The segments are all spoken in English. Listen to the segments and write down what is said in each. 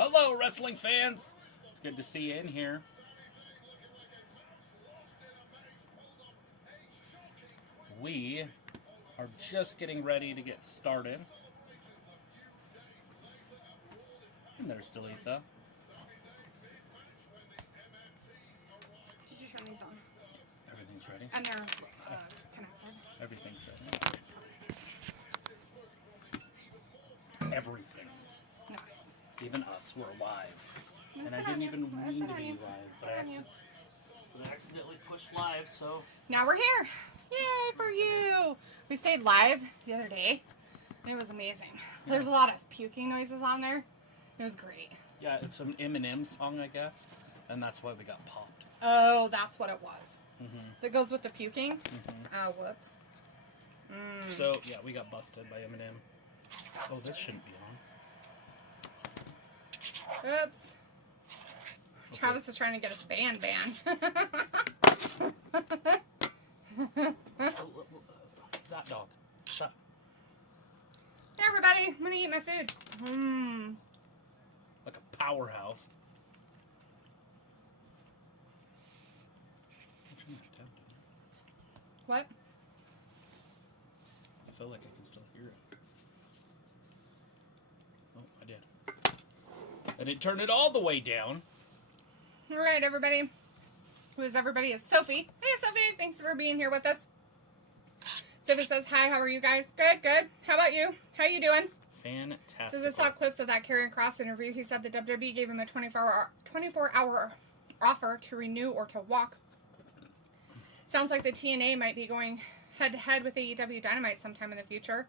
Hello, wrestling fans. It's good to see you in here. We are just getting ready to get started. And there's Dalitha. Did you turn these on? Everything's ready. And they're connected. Everything's ready. Everything. Nice. Even us, we're live. And I didn't even mean to be live, but I accidentally pushed live, so... Now we're here! Yay for you! We stayed live the other day. It was amazing. Yeah. There's a lot of puking noises on there. It was great. Yeah, it's an Eminem song, I guess. And that's why we got popped. Oh, that's what it was. Mm-hmm. That goes with the puking? Mm-hmm. Oh, whoops. So, yeah, we got busted by Eminem. Oh, this shouldn't be on. Oops. Okay. Travis is trying to get us banned. That dog. Stop. Hey, everybody. I'm going to eat my food. Like a powerhouse. What? I feel like I can still hear it. Oh, I did. I didn't turn it all the way down. All right, everybody. Who is everybody? Is Sophie. Hey, Sophie. Thanks for being here with us. Sophie says, hi, how are you guys? Good, good. How about you? How you doing? Fantastic. So I saw clips of that Karrion Kross interview. He said the WWE gave him a 24-hour offer to renew or to walk. Sounds like the TNA might be going head-to-head with AEW Dynamite sometime in the future.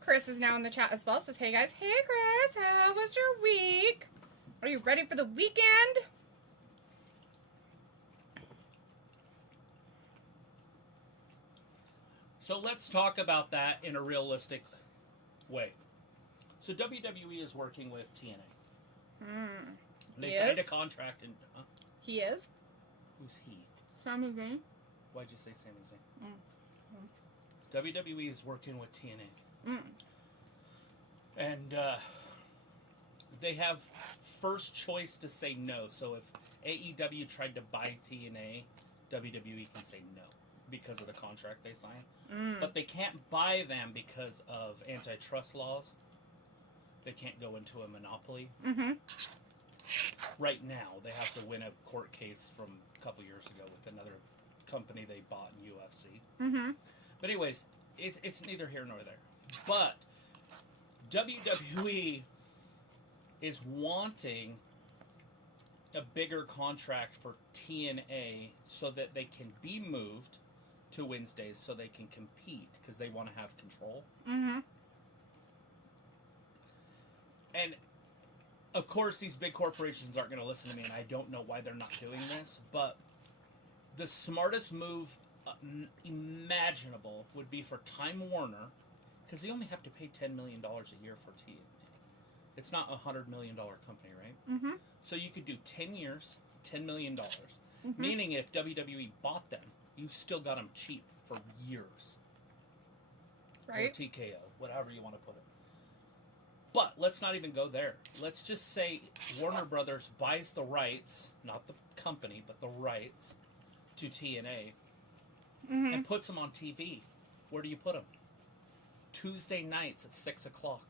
Chris is now in the chat as well. Says, hey, guys. Hey, Chris. How was your week? Are you ready for the weekend? So let's talk about that in a realistic way. So WWE is working with TNA. They signed a contract and... He is? Who's he? Sami Zayn. Why'd you say Sami Zayn? WWE is working with TNA. And they have first choice to say no. So if AEW tried to buy TNA, WWE can say no because of the contract they signed. But they can't buy them because of antitrust laws. They can't go into a monopoly. Right now, they have to win a court case from a couple years ago with another company they bought in UFC. But anyways, it's neither here nor there. But WWE is wanting a bigger contract for TNA so that they can be moved to Wednesdays so they can compete because they want to have control. And of course, these big corporations aren't going to listen to me, and I don't know why they're not doing this, but the smartest move imaginable would be for Time Warner, because they only have to pay $10 million a year for TNA. It's not a $100 million company, right? So you could do 10 years, $10 million. Meaning if WWE bought them, you've still got them cheap for years. Right. Or TKO, whatever you want to put it. But let's not even go there. Let's just say Warner Brothers buys the rights, not the company, but the rights to TNA, and puts them on TV. Where do you put them? Tuesday nights at 6 o'clock.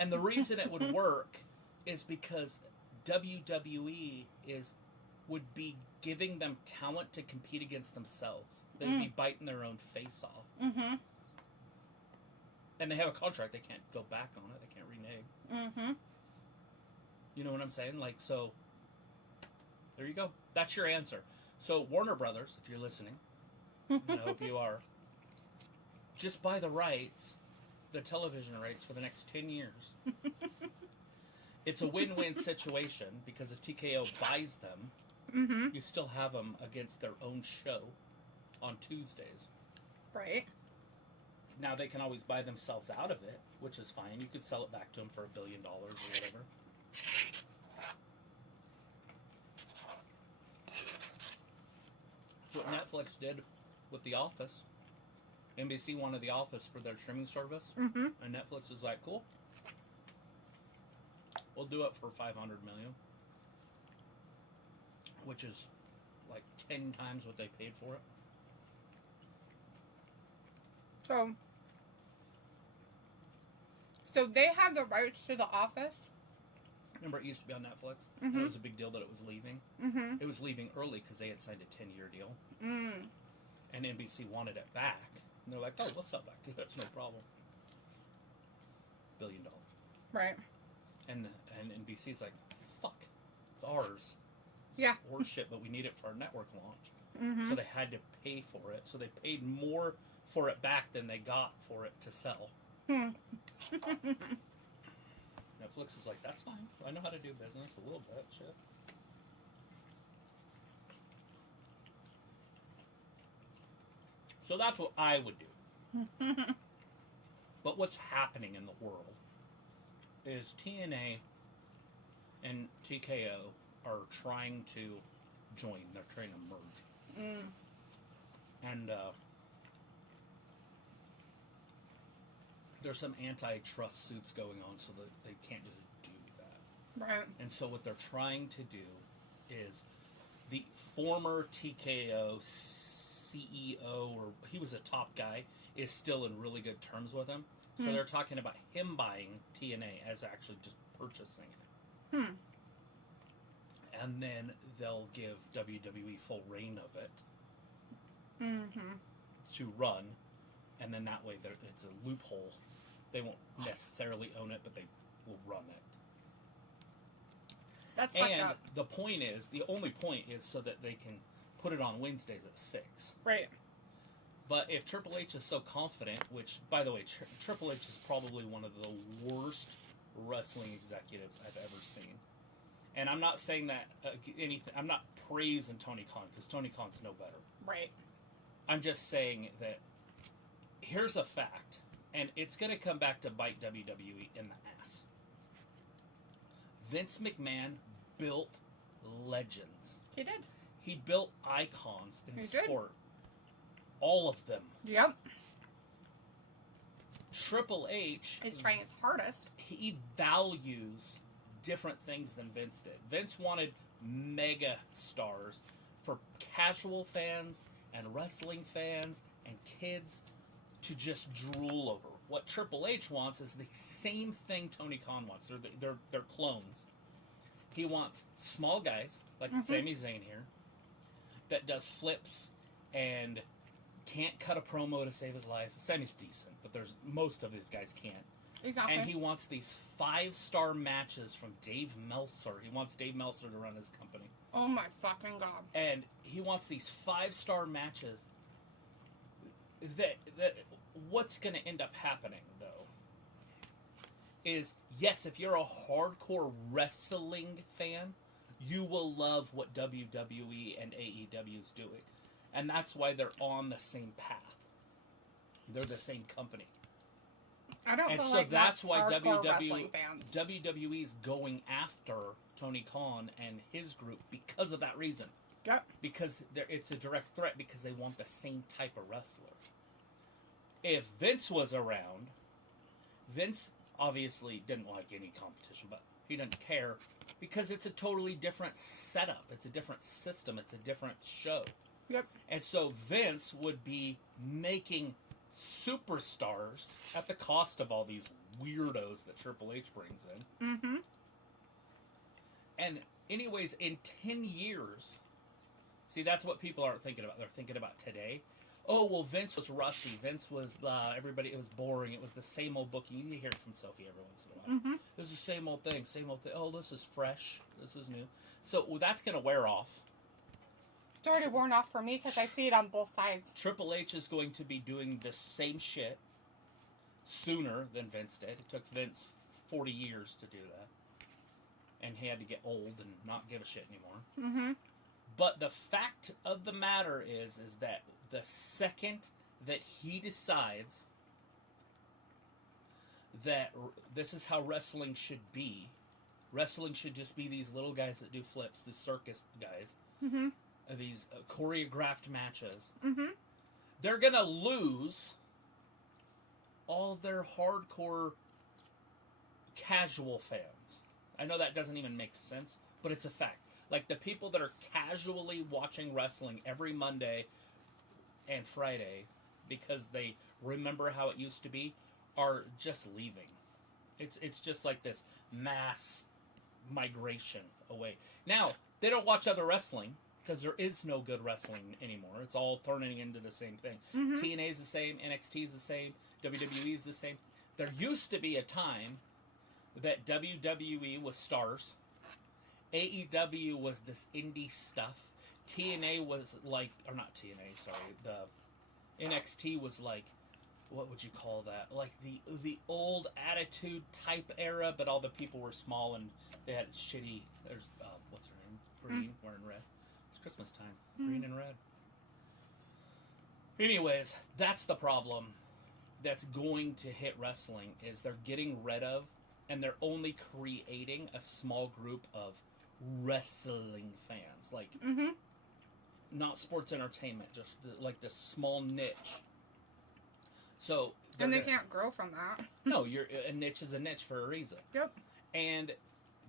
And the reason it would work is because WWE would be giving them talent to compete against themselves. They'd be biting their own face off. And they have a contract. They can't go back on it. They can't renege. You know what I'm saying? Like, so, there you go. That's your answer. So, Warner Brothers, if you're listening, and I hope you are, just buy the rights, the television rights for the next 10 years. It's a win-win situation because if TKO buys them, you still have them against their own show on Tuesdays. Right. Now, they can always buy themselves out of it, which is fine. You could sell it back to them for $1 billion or whatever. That's what Netflix did with The Office. NBC wanted The Office for their streaming service. And Netflix is like, cool. We'll do it for $500 million, which is like 10 times what they paid for it. So they have the rights to The Office. Remember, it used to be on Netflix? Mm-hmm. And it was a big deal that it was leaving. Mm-hmm. It was leaving early because they had signed a 10-year deal. Mm. And NBC wanted it back. And they're like, oh, we'll sell back to you. That's no problem. $1 billion. Right. And NBC's like, fuck, it's ours. It's Yeah. horse shit, but we need it for our network launch. Mm-hmm. So they had to pay for it. So they paid more for it back than they got for it to sell. Hmm. Netflix is like, that's fine. I know how to do business a little bit. Shit. So that's what I would do. But what's happening in the world is TNA and TKO are trying to join. They're trying to merge. And there's some antitrust suits going on so that they can't just do that. Right. And so what they're trying to do is the former TKO CEO, or he was a top guy, is still in really good terms with him. So they're talking about him buying TNA as actually just purchasing it. And then they'll give WWE full reign of it to run. And then that way it's a loophole. They won't necessarily own it, but they will run it. That's fucked and up. the point is, the only point is so that they can put it on Wednesdays at 6. Right. But if Triple H is so confident, which, by the way, Triple H is probably one of the worst wrestling executives I've ever seen. And I'm not saying that anything. I'm not praising Tony Khan, because Tony Khan's no better. Right. I'm just saying that here's a fact, and it's going to come back to bite WWE in the ass. Vince McMahon built legends. He did. He built icons in He sport. did. All of them. Yep. Triple H He's trying his hardest. He values different things than Vince did. Vince wanted mega stars for casual fans and wrestling fans and kids to just drool over. What Triple H wants is the same thing Tony Khan wants. They're clones. He wants small guys, like Sami Zayn here, that does flips and can't cut a promo to save his life. Sami's decent, but most of his guys can't. Exactly. And he wants these 5-star matches from Dave Meltzer. He wants Dave Meltzer to run his company. Oh my fucking god. And he wants these 5-star matches that what's going to end up happening, though, is, yes, if you're a hardcore wrestling fan, you will love what WWE and AEW is doing. And that's why they're on the same path. They're the same company. I don't And feel so like that's why wrestling fans. WWE is going after Tony Khan and his group because of that reason. Yep. Because it's a direct threat, because they want the same type of wrestler. If Vince was around, Vince obviously didn't like any competition, but he didn't care because it's a totally different setup. It's a different system. It's a different show. Yep. And so Vince would be making superstars at the cost of all these weirdos that Triple H brings in. Mm-hmm. And anyways, in 10 years, see, that's what people aren't thinking about. They're thinking about today. Oh, well, Vince was rusty. Vince was, everybody, it was boring. It was the same old booking. You hear it from Sophie every once in a while. Mm-hmm. It was the same old thing, same old thing. Oh, this is fresh. This is new. So, well, that's going to wear off. It's already worn off for me because I see it on both sides. Triple H is going to be doing the same shit sooner than Vince did. It took Vince 40 years to do that. And he had to get old and not give a shit anymore. Mm-hmm. But the fact of the matter is that the second that he decides that this is how wrestling should be, wrestling should just be these little guys that do flips, these circus guys, Mm-hmm. These choreographed matches, Mm-hmm. they're going to lose all their hardcore casual fans. I know that doesn't even make sense, but it's a fact. Like, the people that are casually watching wrestling every Monday and Friday because they remember how it used to be are just leaving. It's just like this mass migration away. Now, they don't watch other wrestling because there is no good wrestling anymore. It's all turning into the same thing. Mm-hmm. TNA is the same, NXT is the same, WWE is the same. There used to be a time that WWE was stars, AEW was this indie stuff, TNA was like, or not TNA, sorry, the NXT was like, what would you call that? Like the old Attitude type era, but all the people were small and they had shitty. There's what's her name? Green, wearing red. It's Christmas time. Green and red. Anyways, that's the problem that's going to hit wrestling is they're getting rid of, and they're only creating a small group of wrestling fans, like not sports entertainment, just like this small niche. So and they can't grow from that. No, a niche is a niche for a reason. Yep. And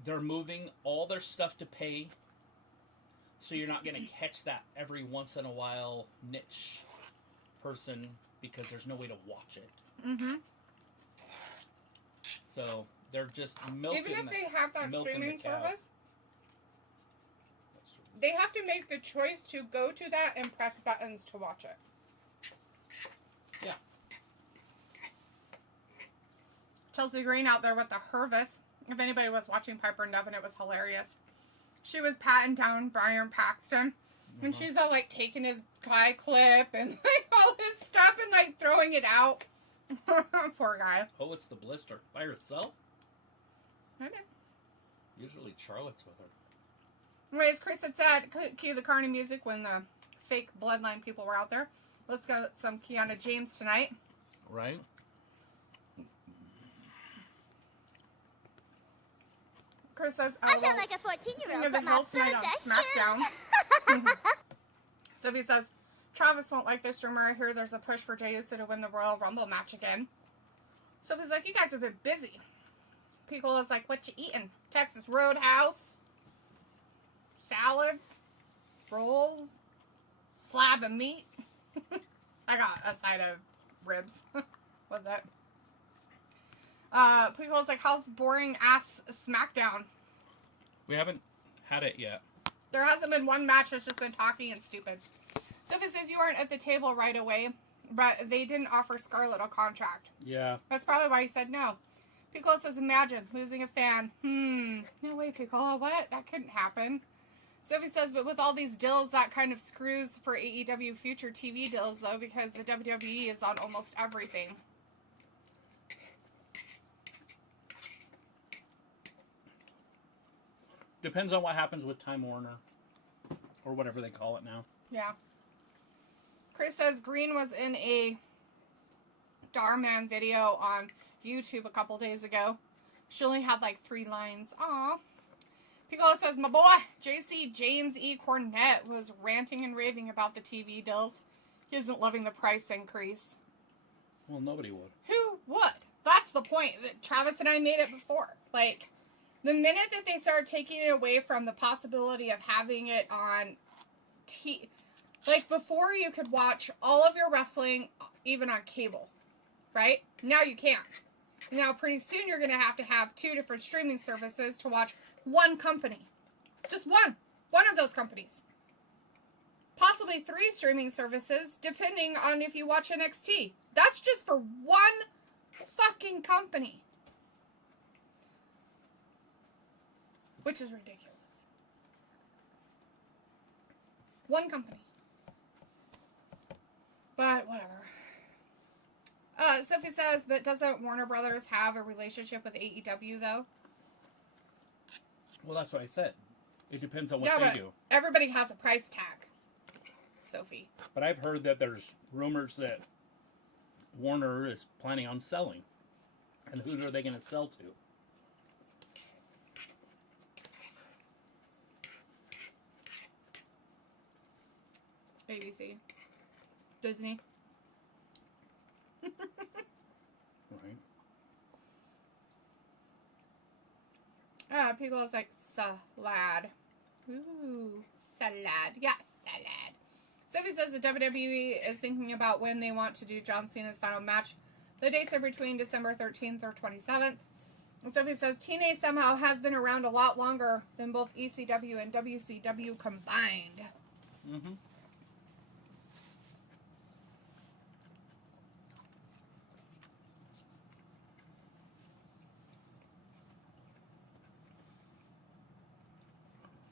they're moving all their stuff to pay, so you're not going to catch that every once in a while niche person because there's no way to watch it. Mm-hmm. So they're just milking. Even if they have that streaming service, they have to make the choice to go to that and press buttons to watch it. Yeah. Chelsea Green out there with the Hervis. If anybody was watching Piper and Devin, it was hilarious. She was patting down Brian Paxton. And she's all like taking his guy clip and like all his stuff and like throwing it out. Poor guy. Oh, it's the Blister. By herself? I know. Usually Charlotte's with her. Anyways, Chris had said, cue the Carney music when the fake bloodline people were out there. Let's go with some Kiana James tonight. Right. Chris says, I sound like a 14-year-old, but my on Smackdown. Sophie says, Travis won't like this rumor. I hear there's a push for Jey Uso to win the Royal Rumble match again. Sophie's like, you guys have been busy. Piccolo's like, what you eating? Texas Roadhouse? Salads? Rolls? Slab of meat? I got a side of ribs. What's that? Piccolo's like, how's boring ass Smackdown? We haven't had it yet. There hasn't been one match that's just been talking and stupid. Sophie says you weren't at the table right away, but they didn't offer Scarlett a contract. Yeah. That's probably why he said no. Piccolo says, imagine losing a fan. No way, Piccolo. What? That couldn't happen. Sophie says, but with all these deals, that kind of screws for AEW future TV deals, though, because the WWE is on almost everything. Depends on what happens with Time Warner. Or whatever they call it now. Yeah. Chris says Green was in a Darman video on YouTube a couple days ago. She only had like 3 lines. Aw. Piccolo says, my boy, JC James E. Cornette was ranting and raving about the TV deals. He isn't loving the price increase. Well, nobody would. Who would? That's the point. Travis and I made it before. Like, the minute that they start taking it away from the possibility of having it on like, before you could watch all of your wrestling even on cable, right? Now you can't. Now, pretty soon you're going to have 2 different streaming services to watch one company. Just one. One of those companies. Possibly 3 streaming services, depending on if you watch NXT. That's just for one fucking company. Which is ridiculous. One company. But whatever. Sophie says, but doesn't Warner Brothers have a relationship with AEW, though? Well, that's what I said. It depends on what they do. Everybody has a price tag, Sophie. But I've heard that there's rumors that Warner is planning on selling. And who are they going to sell to? ABC. Disney. Right. People is like, salad. Ooh, salad. Yeah, salad. Sophie says the WWE is thinking about when they want to do John Cena's final match. The dates are between December 13th or 27th. And Sophie says TNA somehow has been around a lot longer than both ECW and WCW combined. Mm-hmm.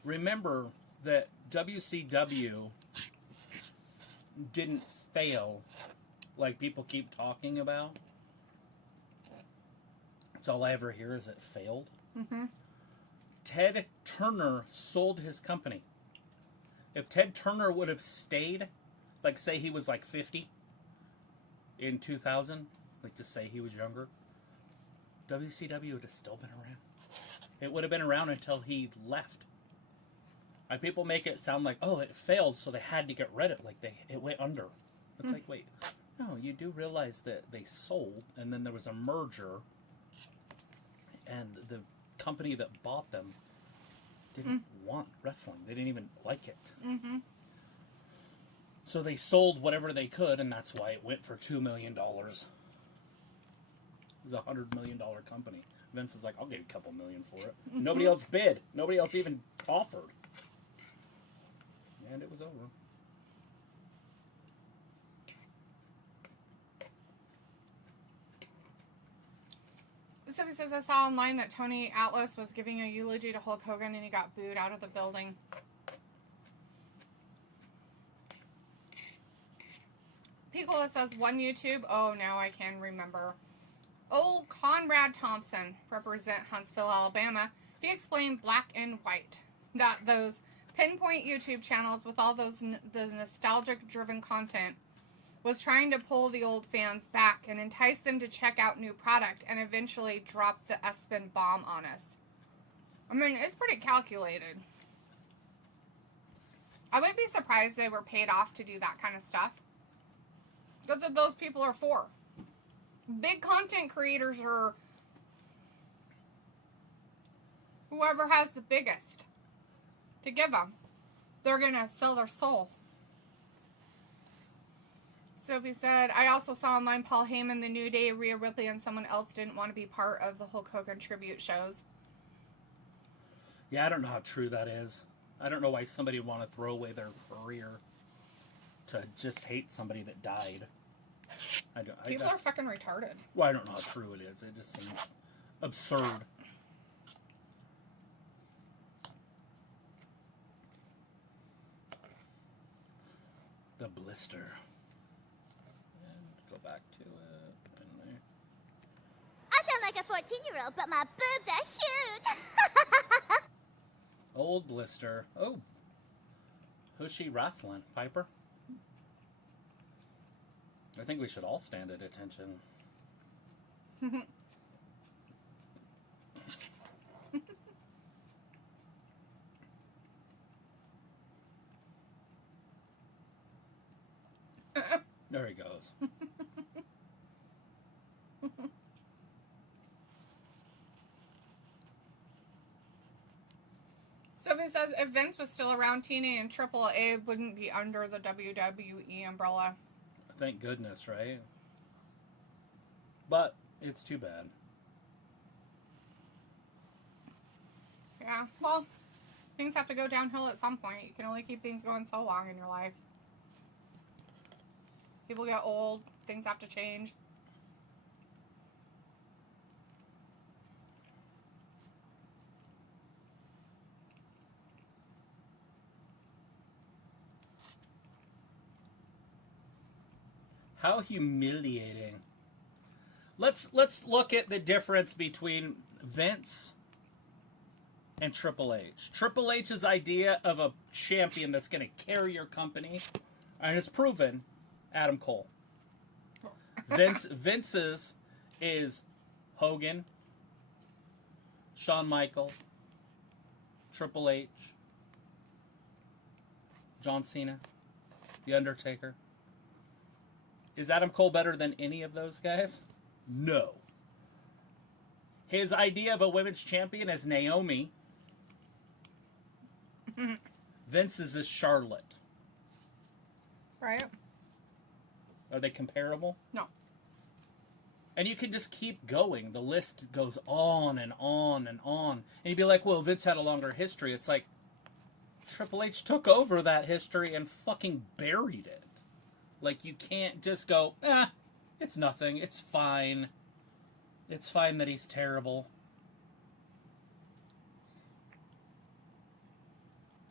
Remember that WCW didn't fail like people keep talking about. That's all I ever hear is it failed. Mm-hmm. Ted Turner sold his company. If Ted Turner would have stayed, like say he was like 50 in 2000, like just say he was younger, WCW would have still been around. It would have been around until he left. And people make it sound like, oh, it failed, so they had to get rid of it. Like it went under. It's like, wait, no, you do realize that they sold, and then there was a merger, and the company that bought them didn't want wrestling. They didn't even like it. Mm-hmm. So they sold whatever they could, and that's why it went for $2 million. It was a $100 million company. Vince is like, I'll give you a couple million for it. Mm-hmm. Nobody else bid. Nobody else even offered. And it was over. Somebody says, I saw online that Tony Atlas was giving a eulogy to Hulk Hogan and he got booed out of the building. Piccola says, one YouTube. Oh, now I can remember. Old Conrad Thompson, represent Huntsville, Alabama. He explained black and white. That those pinpoint YouTube channels with all those the nostalgic-driven content was trying to pull the old fans back and entice them to check out new product and eventually drop the Espen bomb on us. I mean, it's pretty calculated. I wouldn't be surprised they were paid off to do that kind of stuff. That's what those people are for. Big content creators are whoever has the biggest to give them. They're going to sell their soul. Sophie said, I also saw online Paul Heyman, The New Day, Rhea Ripley, and someone else didn't want to be part of the Hulk Hogan tribute shows. Yeah, I don't know how true that is. I don't know why somebody would want to throw away their career to just hate somebody that died. People are fucking retarded. Well, I don't know how true it is. It just seems absurd. The blister. And go back to it. And there. I sound like a 14-year-old, but my boobs are huge. Old blister. Oh. Who's she wrestling? Piper? I think we should all stand at attention. There he goes. Sophie says, if Vince was still around, TNA and AAA wouldn't be under the WWE umbrella. Thank goodness, right? But it's too bad. Yeah, well, things have to go downhill at some point. You can only keep things going so long in your life. People get old, things have to change. How humiliating. Let's look at the difference between Vince and Triple H. Triple H's idea of a champion that's going to carry your company, and it's proven, Adam Cole. Vince's is Hogan, Shawn Michaels, Triple H, John Cena, The Undertaker. Is Adam Cole better than any of those guys? No. His idea of a women's champion is Naomi. Vince's is Charlotte. Right? Are they comparable? No. And you can just keep going. The list goes on and on and on. And you'd be like, well, Vince had a longer history. It's like, Triple H took over that history and fucking buried it. Like, you can't just go, it's nothing. It's fine. It's fine that he's terrible.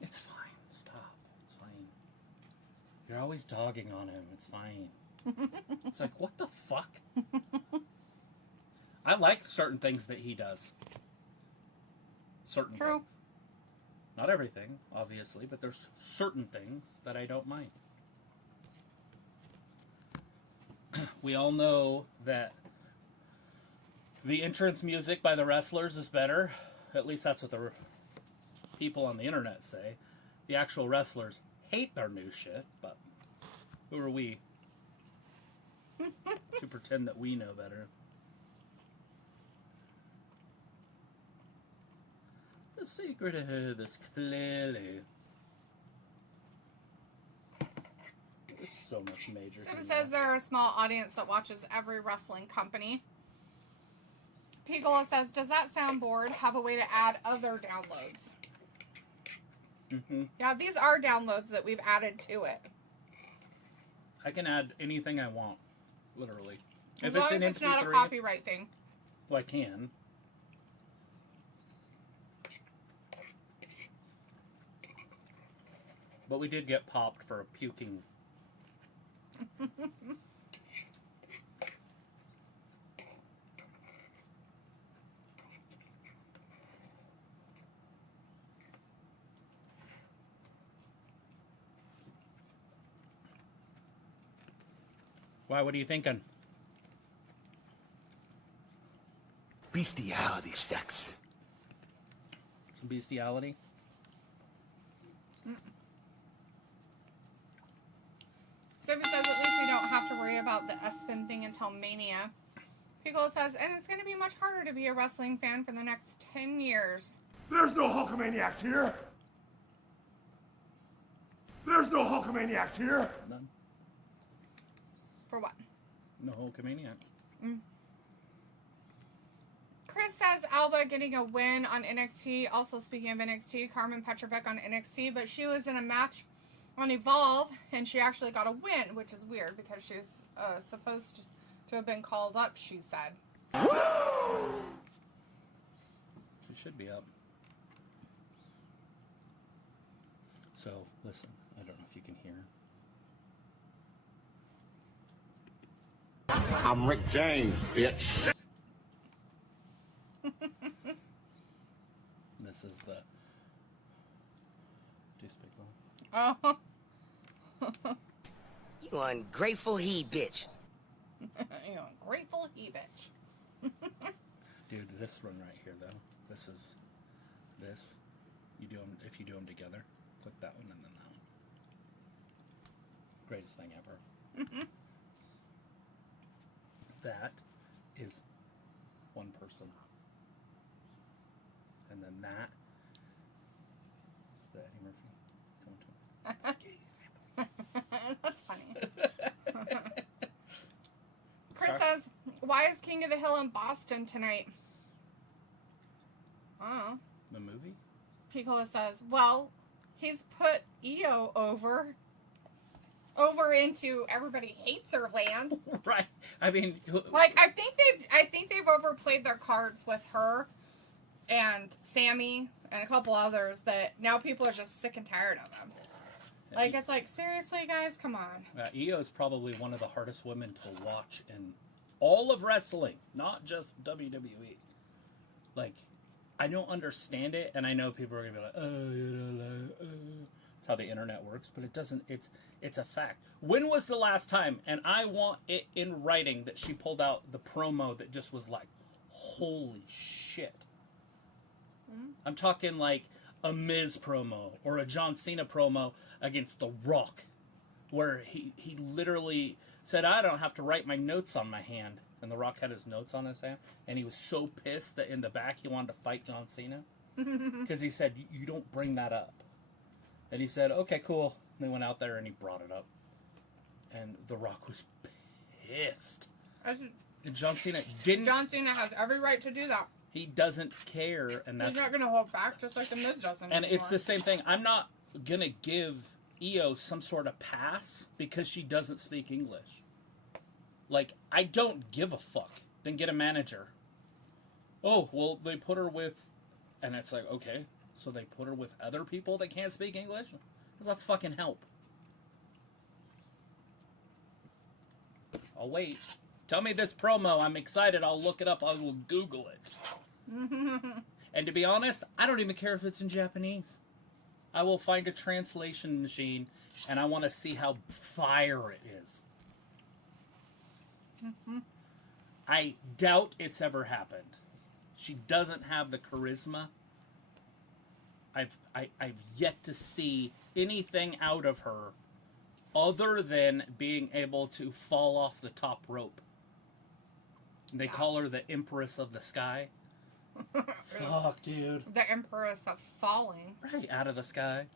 It's fine. Stop. It's fine. You're always dogging on him. It's fine. It's like, what the fuck? I like certain things that he does. Certain things. Not everything, obviously, but there's certain things that I don't mind. We all know that the entrance music by the wrestlers is better. At least that's what the people on the internet say. The actual wrestlers hate their new shit, but who are we to pretend that we know better? The secret of this clearly. There's so much major. So it says there are a small audience that watches every wrestling company. Picola says, does that soundboard have a way to add other downloads? Mm-hmm. Yeah, these are downloads that we've added to it. I can add anything I want, literally. As long as it's not a copyright thing. Well, I can. But we did get popped for puking. Why? What are you thinking? Bestiality sex. Some bestiality? Sophie says at least we don't have to worry about the Espen thing until Mania. Picola says, and it's going to be much harder to be a wrestling fan for the next 10 years. There's no Hulkamaniacs here. There's no Hulkamaniacs here. None. For what? No Hulkamaniacs. Chris says Alba getting a win on NXT. Also, speaking of NXT, Carmen Petrovic on NXT, but she was in a match on Evolve, and she actually got a win, which is weird because she was supposed to have been called up, she said. She should be up. So, listen, I don't know if you can hear. I'm Rick James, bitch. This is the... Do you speak well? Oh. You ungrateful he-bitch. You ungrateful he-bitch. Dude, this one right here, though. This is... This. You do them... If you do them together, click that one and then that one. Greatest thing ever. That is one person. And then that is the Eddie Murphy coming to him. That's funny. Chris says, why is King of the Hill in Boston tonight? Oh. The movie? Picola says, well, he's put EO over into everybody hates her land. Right. I mean, like I think they've overplayed their cards with her and Sammy and a couple others that now people are just sick and tired of them. Like, it's like, seriously, guys, come on. Io is probably one of the hardest women to watch in all of wrestling, not just WWE. Like, I don't understand it, and I know people are going to be like, That's how the internet works, but it doesn't, it's a fact. When was the last time, and I want it in writing, that she pulled out the promo that just was like, holy shit. Mm-hmm. I'm talking like a Miz promo or a John Cena promo against The Rock, where he literally said, I don't have to write my notes on my hand. And The Rock had his notes on his hand. And he was so pissed that in the back he wanted to fight John Cena. Because he said, you don't bring that up. And he said, okay, cool. And they went out there and he brought it up. And The Rock was pissed. And John Cena didn't... John Cena has every right to do that. He doesn't care. And that's... He's not going to hold back just like The Miz doesn't And anymore. it's the same thing. I'm not going to give Io some sort of pass because she doesn't speak English. Like, I don't give a fuck. Then get a manager. Oh, well, they put her with... And it's like, okay, so they put her with other people that can't speak English? Does that fucking help? I'll wait. Tell me this promo. I'm excited. I'll look it up. I will Google it. And to be honest, I don't even care if it's in Japanese. I will find a translation machine, and I want to see how fire it is. I doubt it's ever happened. She doesn't have the charisma. I've yet to see anything out of her other than being able to fall off the top rope. They call her the Empress of the Sky. Fuck, dude. The Empress of Falling. Right, out of the sky.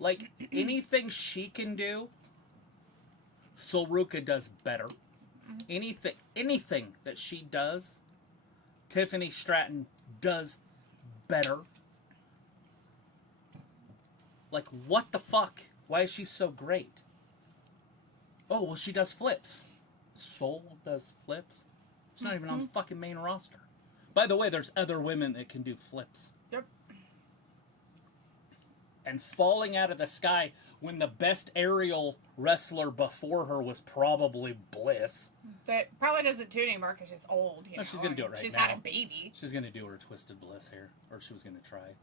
Like, anything she can do, Solruka does better. Anything that she does, Tiffany Stratton does better. Like, what the fuck? Why is she so great? Oh, well, she does flips. Soul does flips. She's not even on the fucking main roster. By the way, there's other women that can do flips. Yep. And falling out of the sky when the best aerial wrestler before her was probably Bliss. That probably doesn't do it anymore because she's old. You know? She's going to do it right she's now. She's had a baby. She's going to do her Twisted Bliss here. Or she was going to try.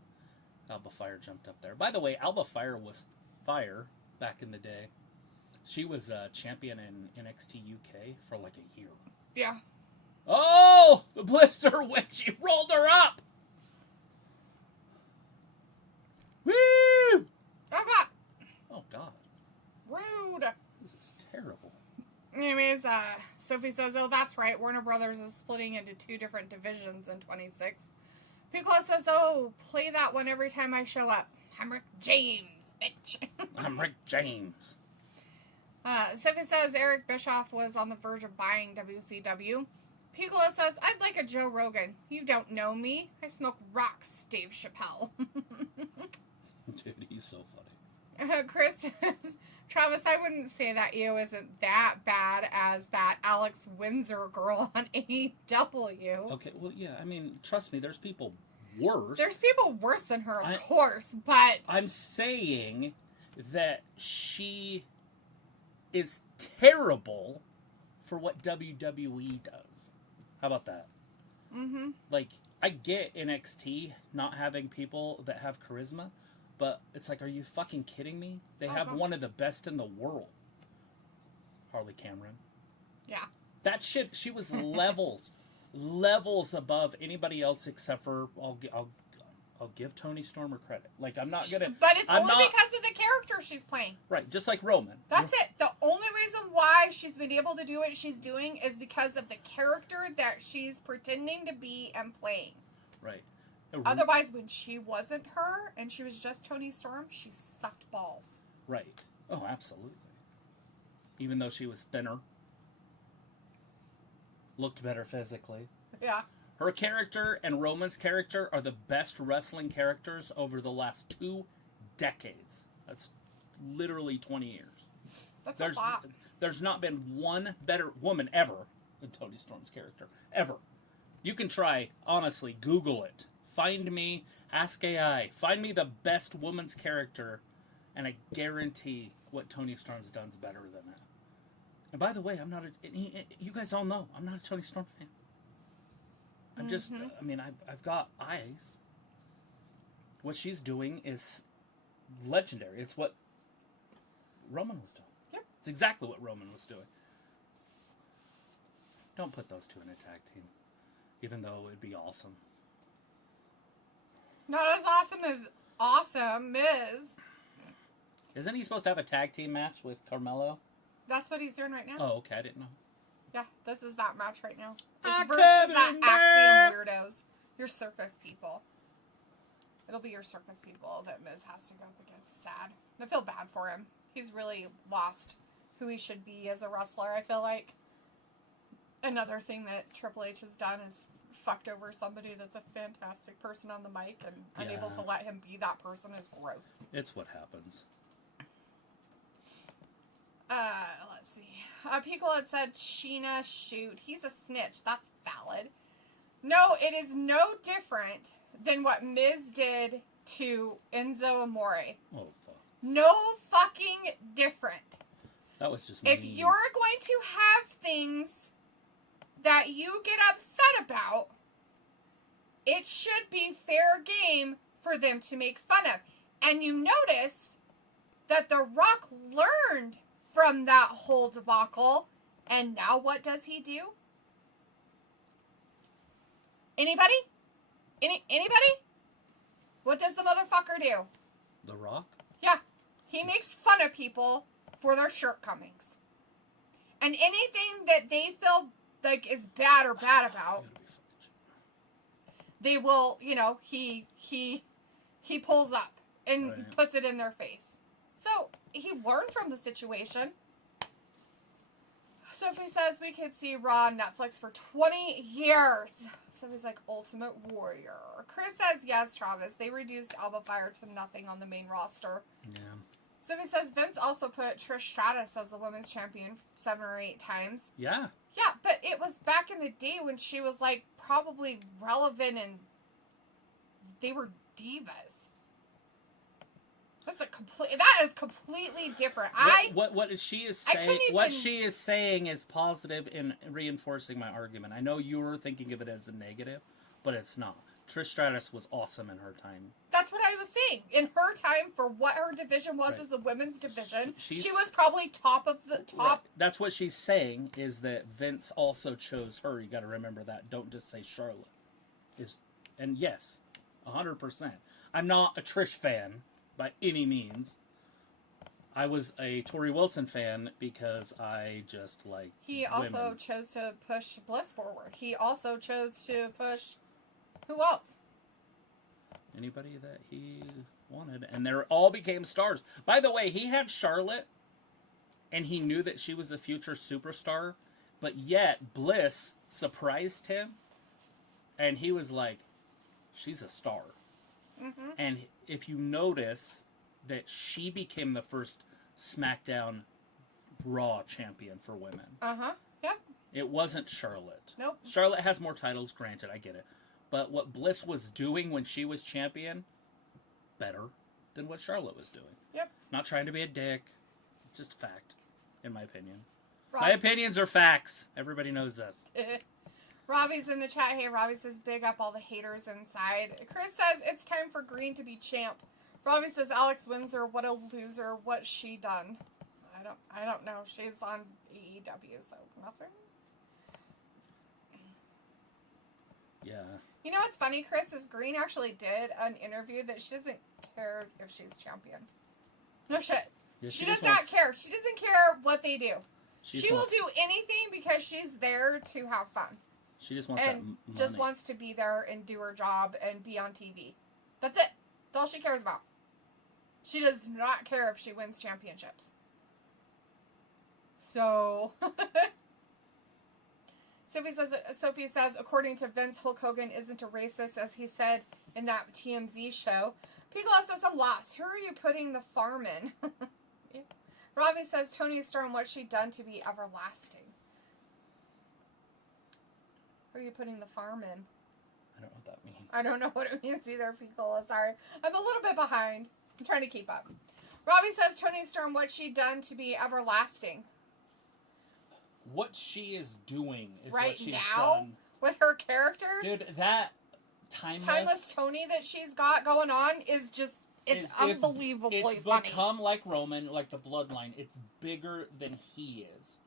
Alba Fire jumped up there. By the way, Alba Fire was fire back in the day. She was a champion in NXT UK for like a year. Yeah. Oh! The blister when she rolled her up! Woo! Oh, God. Oh, God. Rude. This is terrible. Anyways, Sophie says, oh, that's right. Warner Brothers is splitting into 2 different divisions in 26. Piccolo says, oh, play that one every time I show up. I'm Rick James, bitch. I'm Rick James. Sophie says Eric Bischoff was on the verge of buying WCW. Piccolo says, I'd like a Joe Rogan. You don't know me. I smoke rocks, Dave Chappelle. Dude, he's so funny. Chris says, Travis, I wouldn't say that EO isn't that bad as that Alex Windsor girl on AEW. Okay, well, yeah, I mean, trust me, there's people worse. There's people worse than her, of course, but... I'm saying that she is terrible for what WWE does. How about that? Mm-hmm. Like, I get NXT not having people that have charisma, but it's like, are you fucking kidding me? They have one of the best in the world. Harley Cameron. Yeah. That shit, she was levels above anybody else except for, I'll give Toni Storm her credit. Like, I'm not gonna... But it's only because of the character she's playing. Right, just like Roman. That's it. The only reason why she's been able to do what she's doing is because of the character that she's pretending to be and playing. Right. Otherwise, when she wasn't her and she was just Toni Storm, she sucked balls. Right. Oh, absolutely. Even though she was thinner. Looked better physically. Yeah. Her character and Roman's character are the best wrestling characters over the last 2 decades. That's literally 20 years. That's a lot. There's not been one better woman ever than Toni Storm's character. Ever. You can try, honestly, Google it. Find me, ask AI. Find me the best woman's character, and I guarantee what Toni Storm's done's better than that. And by the way, I'm not you guys all know, I'm not a Toni Storm fan. I'm just, I mean, I've got eyes. What she's doing is legendary. It's what Roman was doing. Yep. It's exactly what Roman was doing. Don't put those 2 in a tag team, even though it'd be awesome. Not as awesome as Awesome Miz. Isn't he supposed to have a tag team match with Carmelo? That's what he's doing right now. Oh, okay. I didn't know. Yeah, this is that match right now. I It's versus that couldn't Axiom weirdos. Your circus people. It'll be your circus people that Miz has to go up against. Sad. I feel bad for him. He's really lost who he should be as a wrestler, I feel like. Another thing that Triple H has done is fucked over somebody that's a fantastic person on the mic, and unable to let him be that person is gross. It's what happens. Let's see. People had said Sheena shoot. He's a snitch. That's valid. No, it is no different than what Miz did to Enzo Amore. Oh, fuck. No fucking different. That was just If mean. you're going to have things that you get upset about, it should be fair game for them to make fun of. And you notice that The Rock learned from that whole debacle, and now what does he do? Anybody? Anybody? What does the motherfucker do? The Rock? Yeah, he makes fun of people for their shortcomings. And anything that they feel like is bad or bad about, they will, you know, he pulls up and puts it in their face. So he learned from the situation. Sophie says we could see Raw on Netflix for 20 years. Sophie's like, Ultimate Warrior. Chris says yes, Travis. They reduced Alba Fire to nothing on the main roster. Yeah. Sophie says Vince also put Trish Stratus as the women's champion 7 or 8 times. Yeah. Yeah, but it was back in the day when she was like probably relevant and they were divas. That is completely different. What she is saying? What she is saying is positive in reinforcing my argument. I know you were thinking of it as a negative, but it's not. Trish Stratus was awesome in her time. That's what I was saying. In her time, for what her division was as the women's division, she was probably top of the top. Right. That's what she's saying, is that Vince also chose her. You got to remember that. Don't just say Charlotte. And yes, 100%. I'm not a Trish fan by any means. I was a Tori Wilson fan because I just like He also chose to push Bliss forward. He also chose to push... Who else? Anybody that he wanted. And they all became stars. By the way, he had Charlotte, and he knew that she was a future superstar, but yet Bliss surprised him, and he was like, she's a star. Mm-hmm. And if you notice that she became the first SmackDown Raw champion for women. Uh-huh, yep. It wasn't Charlotte. Nope. Charlotte has more titles, granted, I get it. But what Bliss was doing when she was champion, better than what Charlotte was doing. Yep. Not trying to be a dick. It's just a fact, in my opinion. Rob. My opinions are facts. Everybody knows this. Robbie's in the chat. Hey, Robbie says, big up all the haters inside. Chris says, it's time for Green to be champ. Robbie says, Alex Windsor, what a loser. What's she done? I don't know. She's on AEW, so nothing. Yeah. You know what's funny, Chris, is Green actually did an interview that she doesn't care if she's champion. No shit. Yeah, she does not care. She doesn't care what they do. She will do anything because she's there to have fun. She just wants and that just wants to be there and do her job and be on TV. That's it. That's all she cares about. She does not care if she wins championships. So... Sophie says, according to Vince, Hulk Hogan isn't a racist, as he said in that TMZ show. Piccolo says, I'm lost. Who are you putting the farm in? Yeah. Robbie says, Tony Storm, what's she done to be everlasting? Who are you putting the farm in? I don't know what that means. I don't know what it means either, Piccolo. Sorry. I'm a little bit behind. I'm trying to keep up. Robbie says, Tony Storm, what's she done to be everlasting? What she is doing is right what she's now done. With her character, dude. That timeless Tony that she's got going on is just it's unbelievably it's funny. Become like Roman, like the bloodline. It's bigger than he is.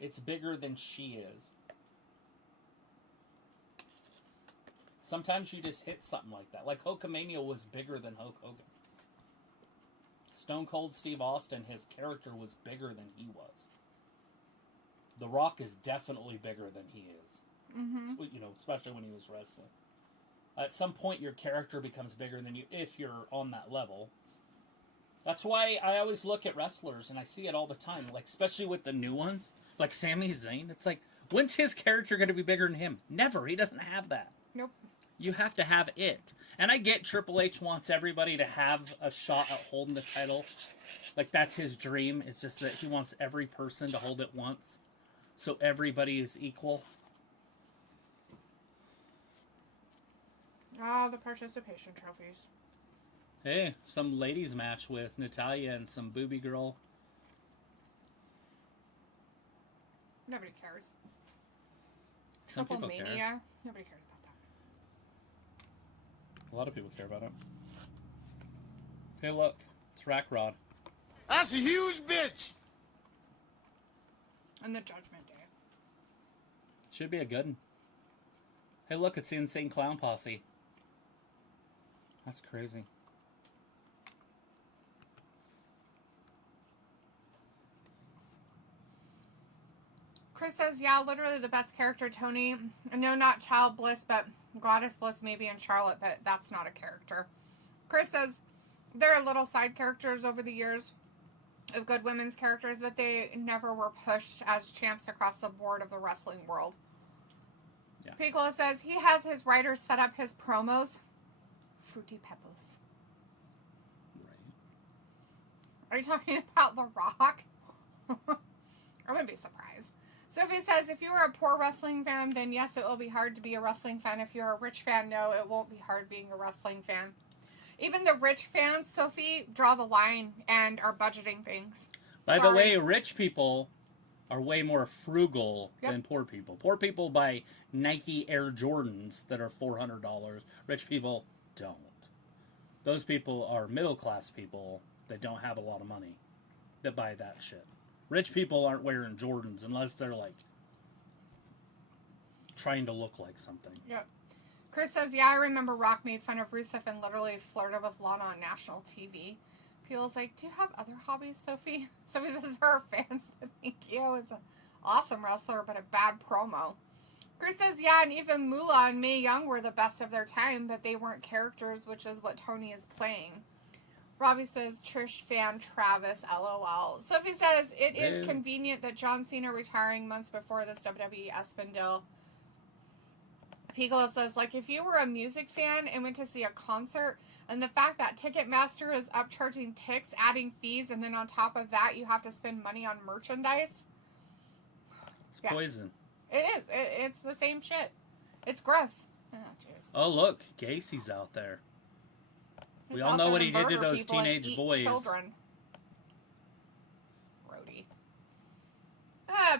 It's bigger than she is. Sometimes you just hit something like that. Like Hulkamania was bigger than Hulk Hogan. Stone Cold Steve Austin, his character was bigger than he was. The Rock is definitely bigger than he is. Mm-hmm. You know, especially when he was wrestling. At some point, your character becomes bigger than you if you're on that level. That's why I always look at wrestlers, and I see it all the time, like especially with the new ones, like Sami Zayn. It's like, when's his character going to be bigger than him? Never. He doesn't have that. Nope. You have to have it. And I get Triple H wants everybody to have a shot at holding the title. Like, that's his dream. It's just that he wants every person to hold it once. So everybody is equal. Oh, the participation trophies. Hey, some ladies match with Natalya and some booby girl. Nobody cares. Some Triple people Mania. care. Nobody cares about that. A lot of people care about it. Hey, look. It's Rack Rod. That's a huge bitch! And the Judgment Day. Should be a good one. Hey, look. It's the Insane Clown Posse. That's crazy. Chris says, yeah, literally the best character, Tony. No, not Child Bliss, but Goddess Bliss maybe in Charlotte, but that's not a character. Chris says, there are little side characters over the years of good women's characters, but they never were pushed as champs across the board of the wrestling world. Yeah. Piccolo says, he has his writers set up his promos. Fruity Pebbles. Right. Are you talking about The Rock? I wouldn't be surprised. Sophie says, if you are a poor wrestling fan, then yes, it will be hard to be a wrestling fan. If you're a rich fan, no, it won't be hard being a wrestling fan. Even the rich fans, Sophie, draw the line and are budgeting things. By the way, rich people are way more frugal than poor people. Poor people buy Nike Air Jordans that are $400. Rich people don't. Those people are middle-class people that don't have a lot of money that buy that shit. Rich people aren't wearing Jordans unless they're, like, trying to look like something. Yep. Chris says, yeah, I remember Rock made fun of Rusev and literally flirted with Lana on national TV. People's like, do you have other hobbies, Sophie? Sophie says, there are fans that think Io is an awesome wrestler, but a bad promo. Chris says, yeah, and even Moolah and Mae Young were the best of their time, but they weren't characters, which is what Tony is playing. Robbie says, Trish fan Travis, LOL. Sophie says, it is convenient that John Cena retiring months before this WWE Espandale. Piccolo says, like, if you were a music fan and went to see a concert, and the fact that Ticketmaster is upcharging ticks, adding fees, and then on top of that, you have to spend money on merchandise. It's poison. It is. It's the same shit. It's gross. Oh, jeez. Oh, look. Gacy's out there. We all know what he did to those teenage boys. Children. Brody.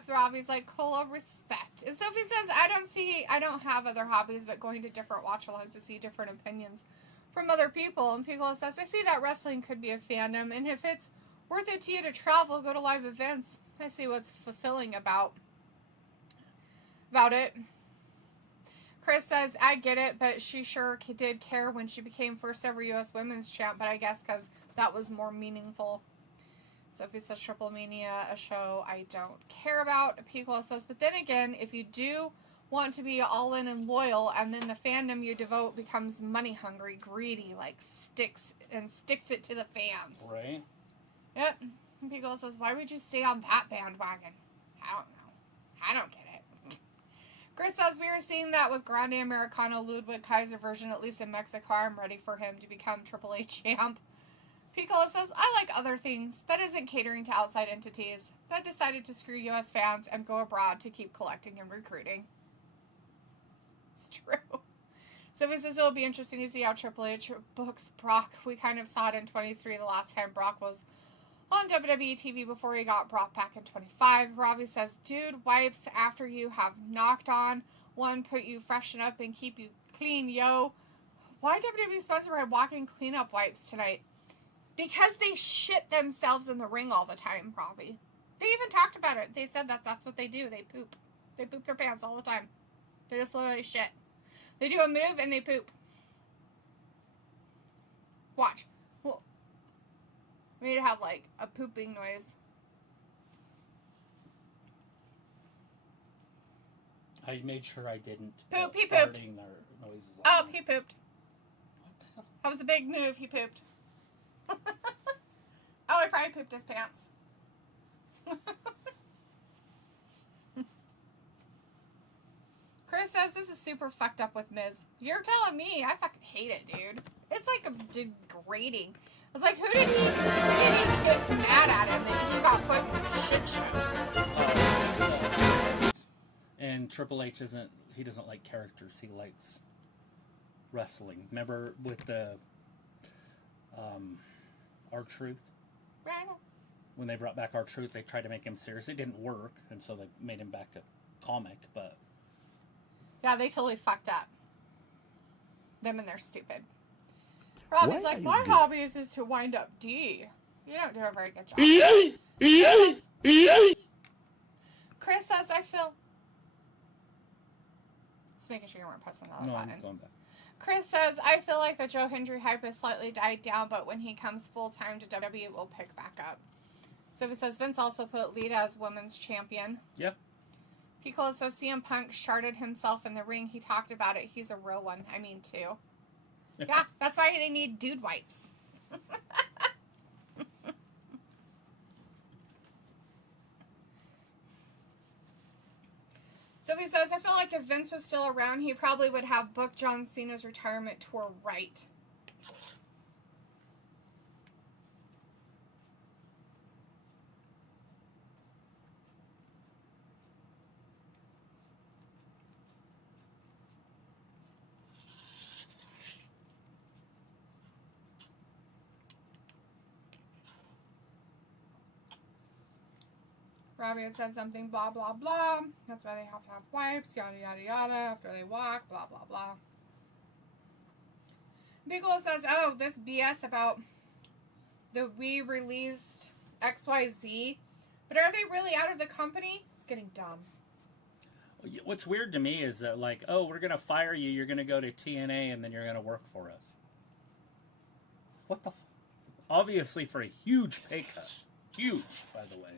Robbie's like, Cola, respect. And Sophie says, I don't have other hobbies, but going to different watch-alongs to see different opinions from other people. And Piccolo says, I see that wrestling could be a fandom, and if it's worth it to you to travel, go to live events, I see what's fulfilling about it. Chris says, I get it, but she sure did care when she became first ever U.S. Women's Champ, but I guess because that was more meaningful. Sophie says, Triple Mania, a show I don't care about. Piccolo says, but then again, if you do want to be all in and loyal, and then the fandom you devote becomes money hungry, greedy, like sticks it to the fans. Right. Yep. And Piccolo says, why would you stay on that bandwagon? I don't know. I don't get it. Chris says, we are seeing that with Grande Americano Ludwig Kaiser version, at least in Mexico. I'm ready for him to become Triple H champ. Piccolo says, I like other things. That isn't catering to outside entities. That decided to screw U.S. fans and go abroad to keep collecting and recruiting. It's true. So he says it will be interesting to see how Triple H books Brock. We kind of saw it in 23 the last time Brock was on WWE TV before he got brought back in 25. Ravi says, dude, wipes after you have knocked on one, put you freshen up and keep you clean, yo. Why WWE sponsored by walking cleanup wipes tonight? Because they shit themselves in the ring all the time, Ravi. They even talked about it. They said that that's what they do. They poop. They poop their pants all the time. They just literally shit. They do a move and they poop. Watch. We need to have, like, a pooping noise. I made sure I didn't. Poop, he farting pooped. Their noises Oh, on he there. pooped. What the hell? That was a big move. He pooped. Oh, he probably pooped his pants. Chris says this is super fucked up with Miz. You're telling me. I fucking hate it, dude. It's like a degrading. I was like, who did he get mad at him that he got put in the shit show? And Triple H doesn't like characters. He likes wrestling. Remember with the R-Truth? Right. When they brought back R-Truth, they tried to make him serious. It didn't work, and so they made him back a comic, but... Yeah, they totally fucked up. Them and they're stupid. Robbie's like, my hobby is to wind up D. You don't do a very good job. Chris says, I feel... Just making sure you weren't pressing the button. I'm going back. Chris says, I feel like the Joe Hendry hype has slightly died down, but when he comes full-time to WWE, it will pick back up. So he says, Vince also put Lita as women's champion. Yep. Piccolo says, CM Punk sharded himself in the ring. He talked about it. He's a real one. I mean, too. Yeah, that's why they need dude wipes. Sophie says, I feel like if Vince was still around, he probably would have booked John Cena's retirement tour right. Robbie had said something, blah, blah, blah. That's why they have to have wipes, yada, yada, yada, after they walk, blah, blah, blah. Bigelow says, oh, this BS about the we released XYZ. But are they really out of the company? It's getting dumb. What's weird to me is that, like, oh, we're going to fire you, you're going to go to TNA, and then you're going to work for us. What the Obviously for a huge pay cut. Huge, by the way.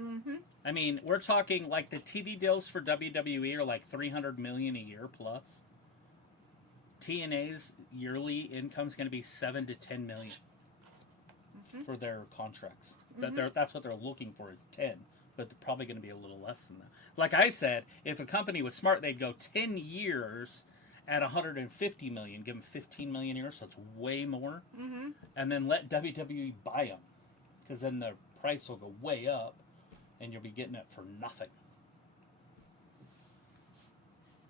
Mm-hmm. I mean, we're talking, like, the TV deals for WWE are like $300 million a year plus. TNA's yearly income is going to be $7 to $10 million for their contracts. That's what they're looking for is 10, but they're probably going to be a little less than that. Like I said, if a company was smart, they'd go 10 years at $150 million, give them $15 million a year, so it's way more, and then let WWE buy them, because then the price will go way up, and you'll be getting it for nothing.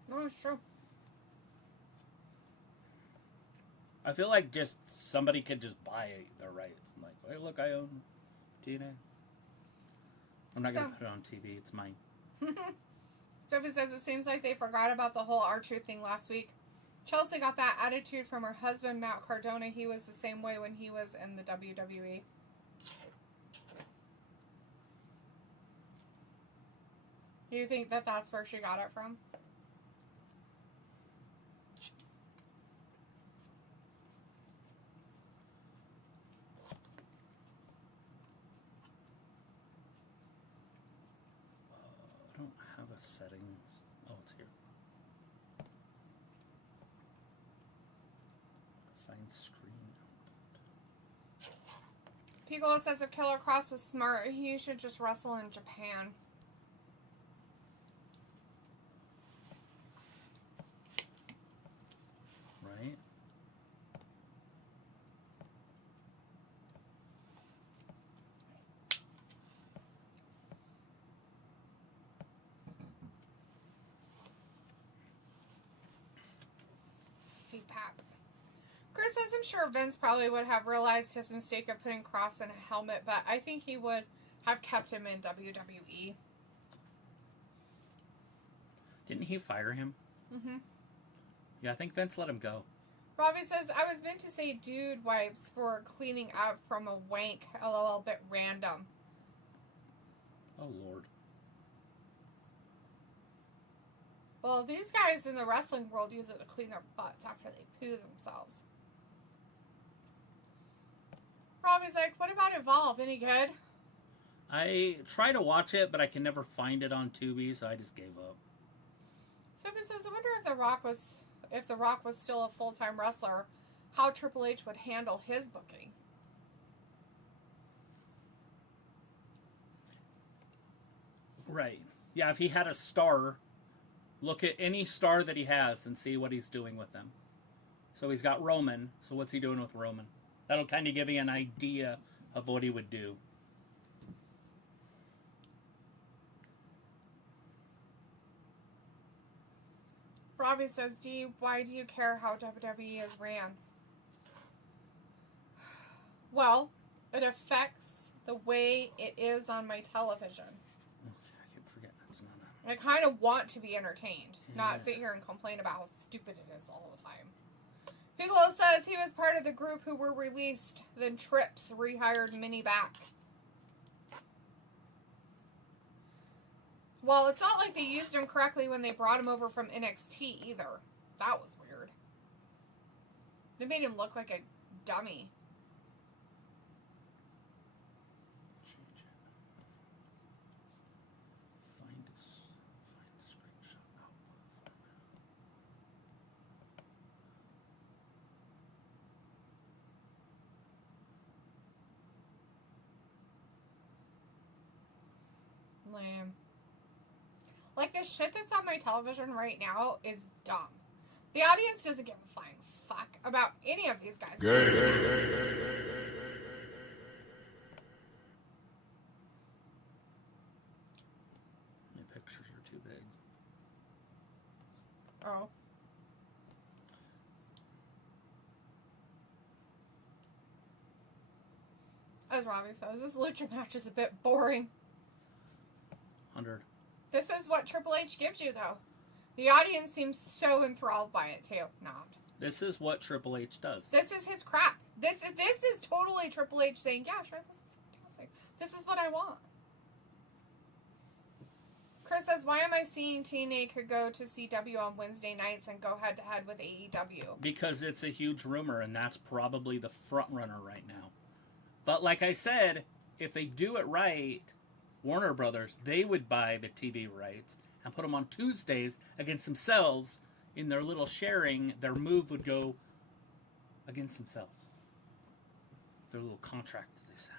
No, it's true. I feel like just somebody could just buy the rights. And like, hey, look, I own TNA. I'm not going to put it on TV. It's mine. Sophie says it seems like they forgot about the whole R-Truth thing last week. Chelsea got that attitude from her husband, Matt Cardona. He was the same way when he was in the WWE. Do you think that that's where she got it from? I don't have a settings. Oh, it's here. Find screen. Piccolo says if Killer Cross was smart, he should just wrestle in Japan. Right? CPAP. Chris says I'm sure Vince probably would have realized his mistake of putting Cross in a helmet, but I think he would have kept him in WWE. Didn't he fire him? Mm-hmm. Yeah, I think Vince let him go. Robbie says, I was meant to say dude wipes for cleaning up from a wank. A little bit random. Oh, Lord. Well, these guys in the wrestling world use it to clean their butts after they poo themselves. Robbie's like, what about Evolve? Any good? I try to watch it, but I can never find it on Tubi, so I just gave up. Sophie says, I wonder if The Rock was still a full-time wrestler, how Triple H would handle his booking. Right. Yeah, if he had a star, look at any star that he has and see what he's doing with them. So he's got Roman, so what's he doing with Roman? That'll kind of give you an idea of what he would do. Robbie says, why do you care how WWE is ran? Well, it affects the way it is on my television. Okay, I keep forgetting that's not I kind of want to be entertained, not sit here and complain about how stupid it is all the time. Piccolo says he was part of the group who were released, then Trips rehired Minnie back. Well, it's not like they used him correctly when they brought him over from NXT either. That was weird. They made him look like a dummy. Change it. Find the screenshot output format. Lame. Like, the shit that's on my television right now is dumb. The audience doesn't give a flying fuck about any of these guys. My pictures are too big. Oh. As Robbie says, this lucha match is a bit boring. 100. This is what Triple H gives you, though. The audience seems so enthralled by it, too. Not. This is what Triple H does. This is his crap. This is totally Triple H saying, yeah, sure, this is fantastic. This is what I want. Chris says, why am I seeing TNA could go to CW on Wednesday nights and go head-to-head with AEW? Because it's a huge rumor, and that's probably the front runner right now. But like I said, if they do it right, Warner Brothers, they would buy the TV rights and put them on Tuesdays against themselves. In their little sharing, their move would go against themselves. Their little contract that they signed.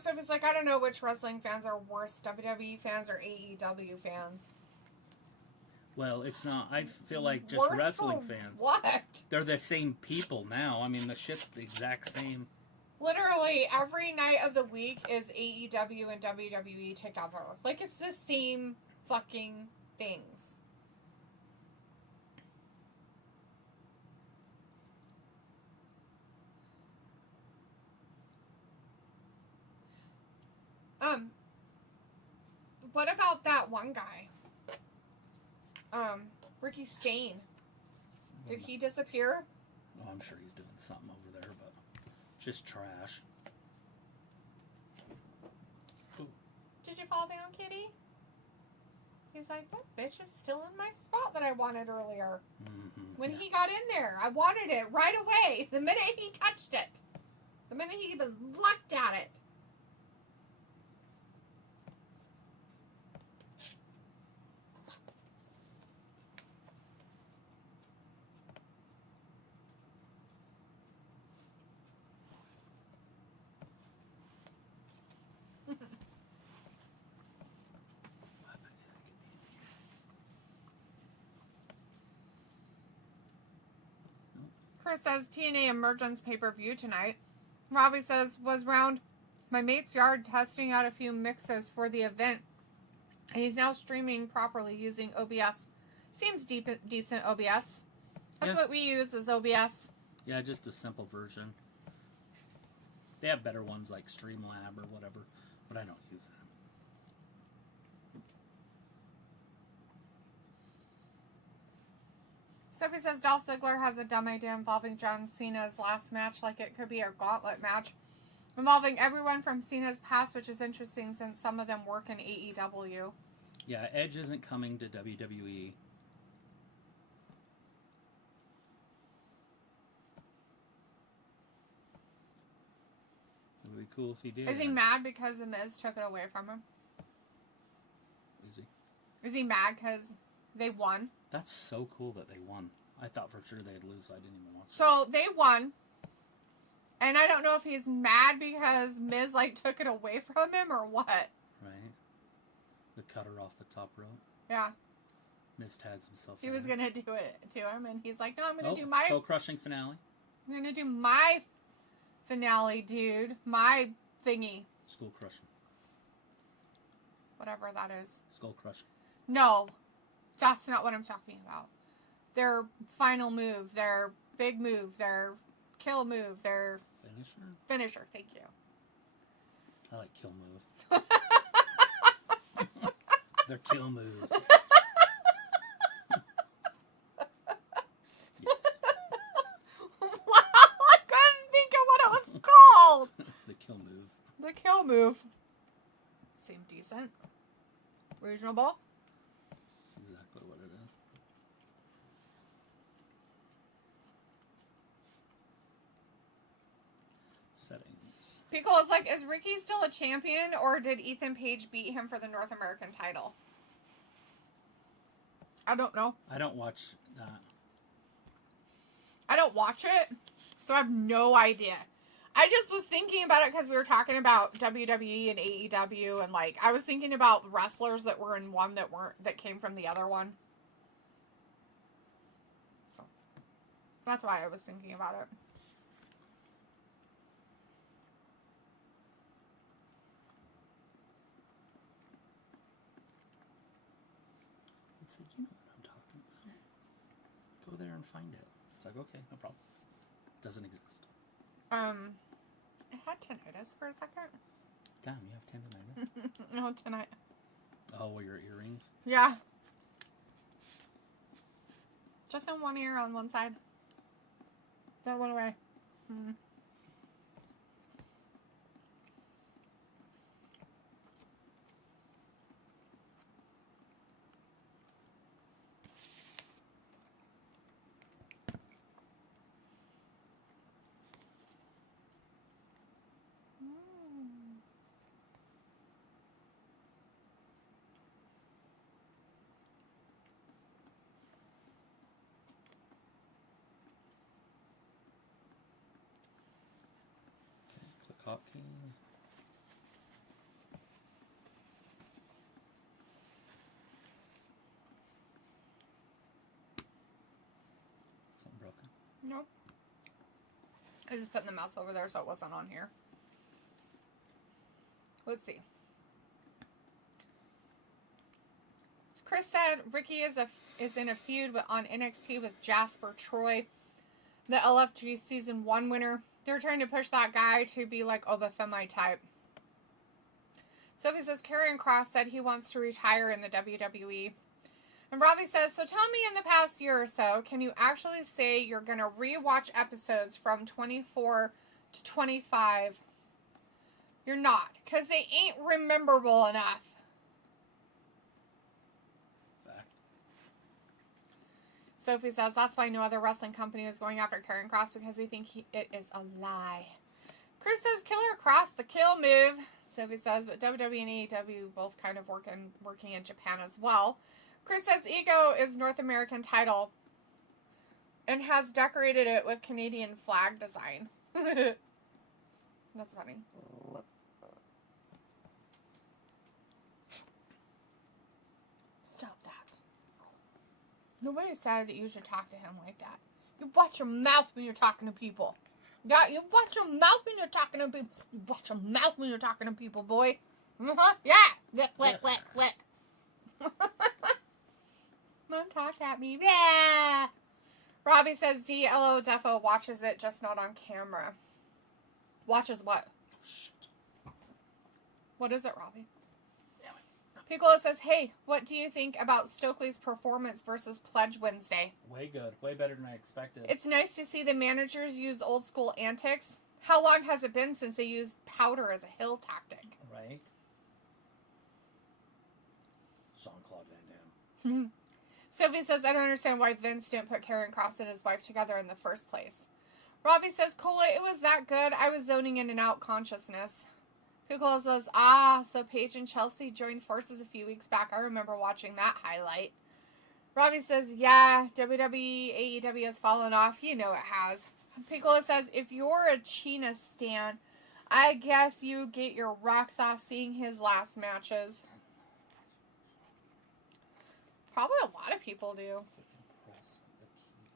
So it's like, I don't know which wrestling fans are worse, WWE fans or AEW fans. Well, it's not. I feel like just Worse wrestling for fans. What? They're the same people now. I mean, the shit's the exact same. Literally, every night of the week is AEW and WWE together. Like, it's the same fucking things. What about that one guy? Ricky Stain. Did he disappear? Oh, I'm sure he's doing something over there, but just trash. Ooh. Did you fall down, kitty? He's like, that bitch is still in my spot that I wanted earlier. Mm-hmm. When he got in there, I wanted it right away. The minute he touched it. The minute he looked at it. Chris says TNA Emergence pay-per-view tonight. Robbie says, was round my mate's yard testing out a few mixes for the event. And he's now streaming properly using OBS. Seems decent OBS. That's what we use is OBS. Yeah, just a simple version. They have better ones like Streamlab or whatever, but I don't use them. Sophie says Dolph Ziggler has a dumb idea involving John Cena's last match, like it could be a gauntlet match. Involving everyone from Cena's past, which is interesting since some of them work in AEW. Yeah, Edge isn't coming to WWE. It would be cool if he did. Is he mad because The Miz took it away from him? Is he? Is he mad because they won? That's so cool that they won. I thought for sure they'd lose, so I didn't even watch it. So they won. And I don't know if he's mad because Miz, like, took it away from him or what. Right? The cutter off the top rope. Yeah. Miz tags himself. He was going to do it to him, and he's like, no, I'm going to do my... Skull-crushing finale. I'm going to do my finale, dude. My thingy. Skull-crushing. Whatever that is. Skull-crushing. No. That's not what I'm talking about. Their final move, their big move, their kill move, their... Finisher, thank you. I like kill move. Their kill move. Yes. Wow, I couldn't think of what it was called. The kill move. The kill move. Seemed decent. Reasonable. Exactly what it is. Settings. Pickle is like, is Ricky still a champion, or did Ethan Page beat him for the North American title? I don't know. I don't watch that. I don't watch it, so I have no idea. I just was thinking about it because we were talking about WWE and AEW, and like I was thinking about wrestlers that were in one that came from the other one. So that's why I was thinking about it. It's like, you know what I'm talking about. Go there and find it. It's like, okay, no problem. Doesn't exist. I had tinnitus for a second. Damn, you have tendonitis? No, tonight. Oh, your earrings? Yeah. Just in one ear on one side. That went away. Click hotkeys. Something broken. Nope. I just put the mouse over there so it wasn't on here. Let's see. Chris said Ricky is in a feud on NXT with Jasper Troy, the LFG Season 1 winner. They're trying to push that guy to be like Obafemi type. Sophie says Karrion Kross said he wants to retire in the WWE. And Robbie says, so tell me in the past year or so, can you actually say you're going to rewatch episodes from 24 to 25? You're not, because they ain't rememberable enough. Fact. Sophie says that's why no other wrestling company is going after Karrion Kross, because they think it is a lie. Chris says Killer Kross, the kill move. Sophie says, but WWE and AEW both kind of working in Japan as well. Chris says Ego is North American title and has decorated it with Canadian flag design. That's funny. Stop that. Nobody said that you should talk to him like that. You watch your mouth when you're talking to people. Yeah, you watch your mouth when you're talking to people. You watch your mouth when you're talking to people, boy. Yeah. Click. Don't talk at me. Yeah. Robbie says DLO Defo watches it, just not on camera. Watches what? What is it, Robbie? Piccolo says, hey, what do you think about Stokely's performance versus Pledge Wednesday? Way good. Way better than I expected. It's nice to see the managers use old school antics. How long has it been since they used powder as a heel tactic? Right? Jean-Claude Van Damme. Sylvie says, I don't understand why Vince didn't put Karrion Kross and his wife together in the first place. Robbie says, Cola, it was that good. I was zoning in and out consciousness. Piccolo says, so Paige and Chelsea joined forces a few weeks back. I remember watching that highlight. Robbie says, yeah, WWE, AEW has fallen off. You know it has. Piccolo says, if you're a Chyna stan, I guess you get your rocks off seeing his last matches. Probably a lot of people do.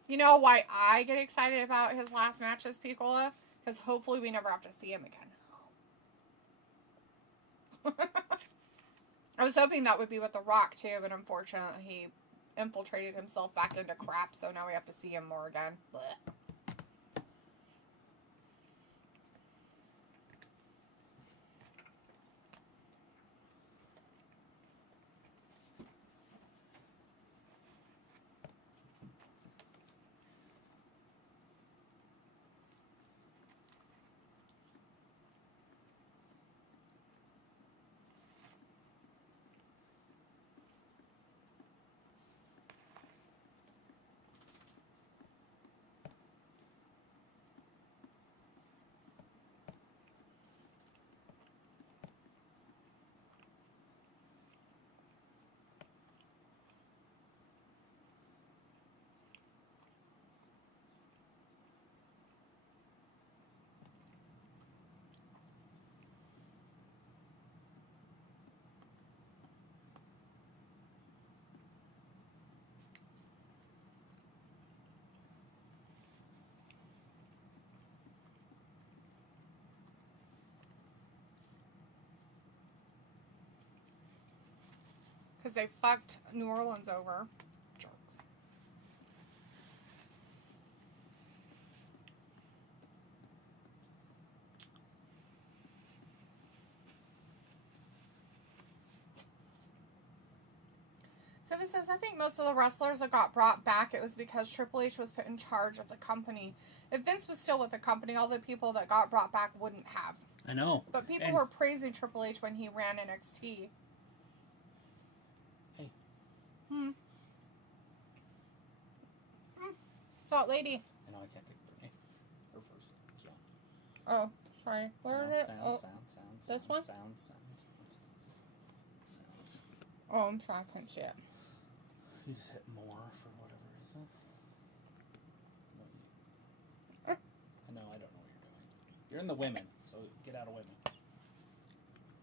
You know why I get excited about his last matches, Piccolo? Because hopefully we never have to see him again. I was hoping that would be with The Rock, too, but unfortunately he infiltrated himself back into crap, so now we have to see him more again. Blech. Because they fucked New Orleans over. Jerks. So it says, I think most of the wrestlers that got brought back, it was because Triple H was put in charge of the company. If Vince was still with the company, all the people that got brought back wouldn't have. I know. But people were praising Triple H when he ran NXT. Hey. That lady. I know, I can't think of her name. Her first name. So. Oh, sorry. Where is it? Sound. This one? Sounds. Oh, I'm sorry. I couldn't see it. You just hit more for whatever reason. I know, I don't know what you're doing. You're in the women, so get out of women.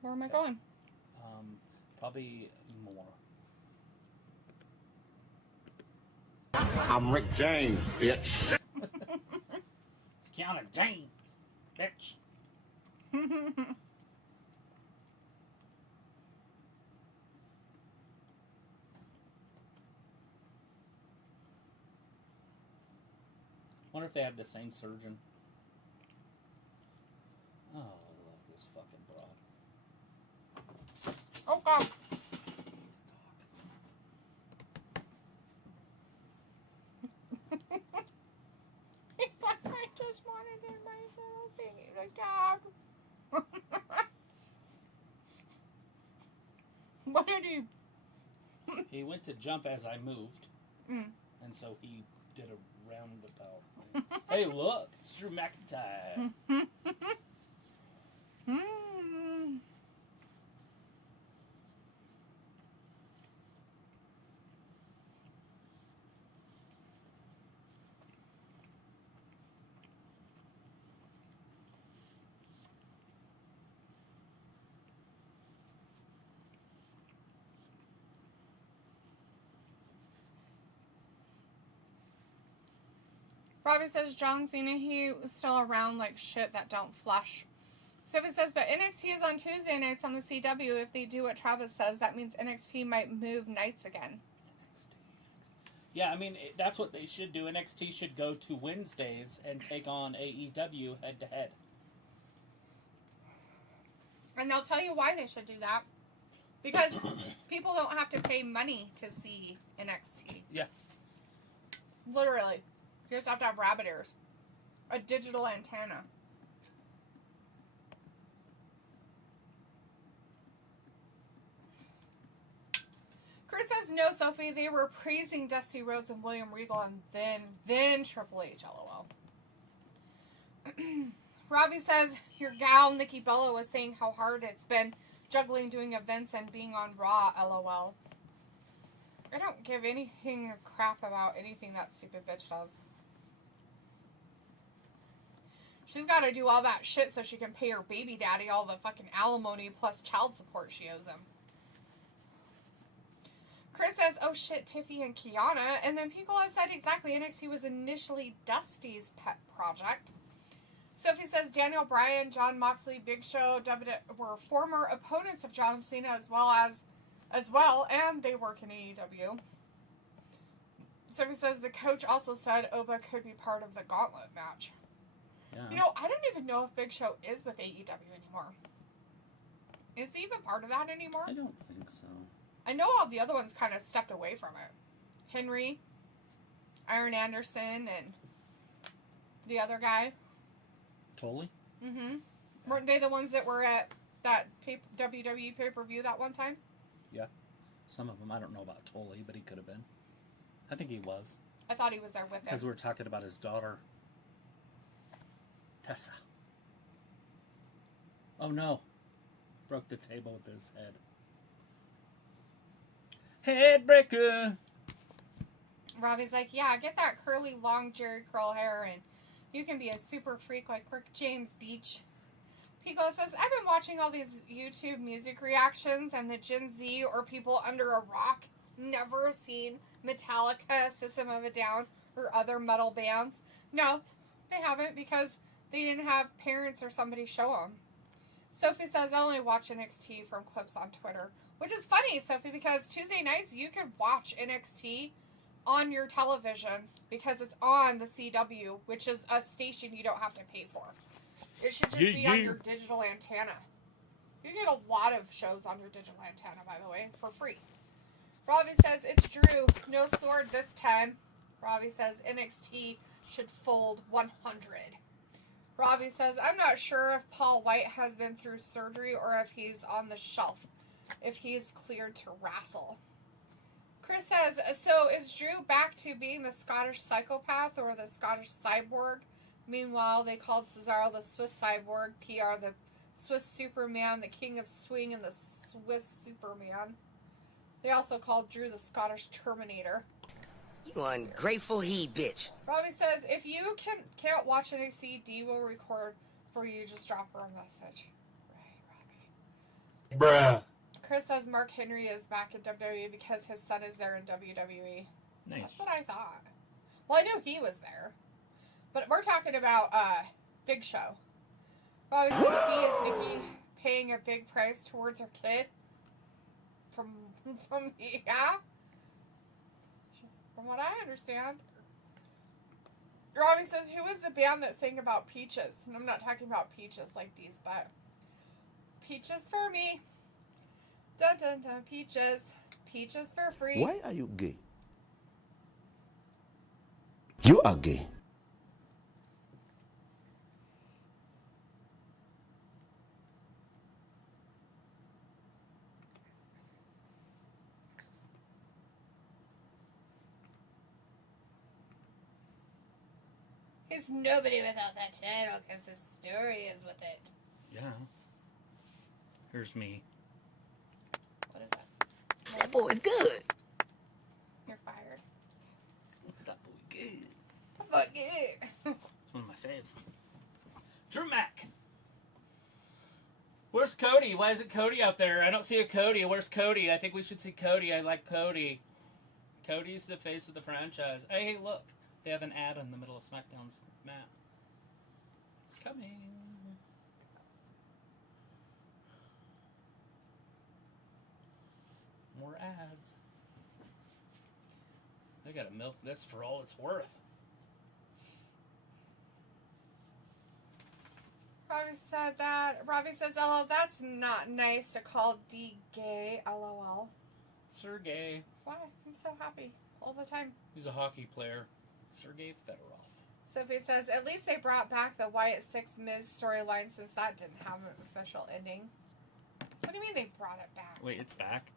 Where am I going? Probably more. I'm Rick James, bitch. It's Keanu James, bitch. Wonder if they have the same surgeon. Oh, I love this fucking broad. Oh, God. I just wanted in my little thingy to dog. What did he... He went to jump as I moved. Mm. And so he did a roundabout. Hey, look, it's Drew McIntyre. Robbie says John Cena, he was still around like shit that don't flush. Siva says, but NXT is on Tuesday nights on the CW. If they do what Travis says, that means NXT might move nights again. Yeah, I mean, that's what they should do. NXT should go to Wednesdays and take on AEW head-to-head. And they'll tell you why they should do that. Because people don't have to pay money to see NXT. Yeah. Literally. You just have to have rabbit ears. A digital antenna. Chris says, no, Sophie, they were praising Dusty Rhodes and William Regal, and then Triple H, lol. Robbie says, your gal, Nikki Bella, was saying how hard it's been juggling doing events and being on Raw, lol. I don't give anything a crap about anything that stupid bitch does. She's got to do all that shit so she can pay her baby daddy all the fucking alimony plus child support she owes him. Chris says, oh shit, Tiffy and Kiana. And then Piccola said exactly, NXT was initially Dusty's pet project. Sophie says, Daniel Bryan, John Moxley, Big Show were former opponents of John Cena as well, and they work in AEW. Sophie says, the coach also said Oba could be part of the gauntlet match. Yeah. You know, I don't even know if Big Show is with AEW anymore. Is he even part of that anymore? I don't think so. I know all the other ones kind of stepped away from it. Henry, Iron Anderson, and the other guy. Tully? Mm-hmm. Weren't they the ones that were at that WWE pay-per-view that one time? Yeah. Some of them. I don't know about Tully, but he could have been. I think he was. I thought he was there with them. Because we were talking about his daughter, Tessa. Oh no. Broke the table with his head. Headbreaker. Robbie's like, yeah, get that curly, long Jerry curl hair and you can be a super freak like Rick James Beach. Pico says, I've been watching all these YouTube music reactions and the Gen Z or people under a rock never seen Metallica, System of a Down, or other metal bands. No, they haven't because they didn't have parents or somebody show them. Sophie says, I only watch NXT from clips on Twitter. Which is funny, Sophie, because Tuesday nights you could watch NXT on your television because it's on the CW, which is a station you don't have to pay for. It should just be on your digital antenna. You get a lot of shows on your digital antenna, by the way, for free. Robbie says, it's Drew. No sword this time. Robbie says, NXT should fold 100. Robbie says, I'm not sure if Paul White has been through surgery or if he's on the shelf. If he's cleared to wrestle. Chris says, so is Drew back to being the Scottish psychopath or the Scottish cyborg? Meanwhile, they called Cesaro the Swiss cyborg, PR the Swiss Superman, the King of Swing, and the Swiss Superman. They also called Drew the Scottish Terminator. You ungrateful he-bitch. Robbie says, if you can't watch NXT, D will record for you. Just drop her a message. Right, Robbie. Bruh. Chris says Mark Henry is back in WWE because his son is there in WWE. Nice. That's what I thought. Well, I knew he was there. But we're talking about Big Show. Robbie says D is Nikki paying a big price towards her kid. From yeah. From what I understand. Robbie says, who is the band that sang about peaches? And I'm not talking about peaches like these, but peaches for me. Dun dun dun, peaches. Peaches for free. Why are you gay? You are gay. He's nobody without that channel because his story is with it. Yeah. Here's me. What is that? That boy's good. You're fired. That boy good. But good. It's one of my faves. Drew Mack. Where's Cody? Why isn't Cody out there? I don't see a Cody. Where's Cody? I think we should see Cody. I like Cody. Cody's the face of the franchise. Hey, look. They have an ad in the middle of SmackDown's map. It's coming. More ads. They gotta milk this for all it's worth. Robbie said that. Robbie says, LOL, that's not nice to call D gay, LOL. Sergey. Why? I'm so happy all the time. He's a hockey player. Sergey Fedorov. Sophie says, at least they brought back the Wyatt 6 Miz storyline since that didn't have an official ending. What do you mean they brought it back? Wait, it's back?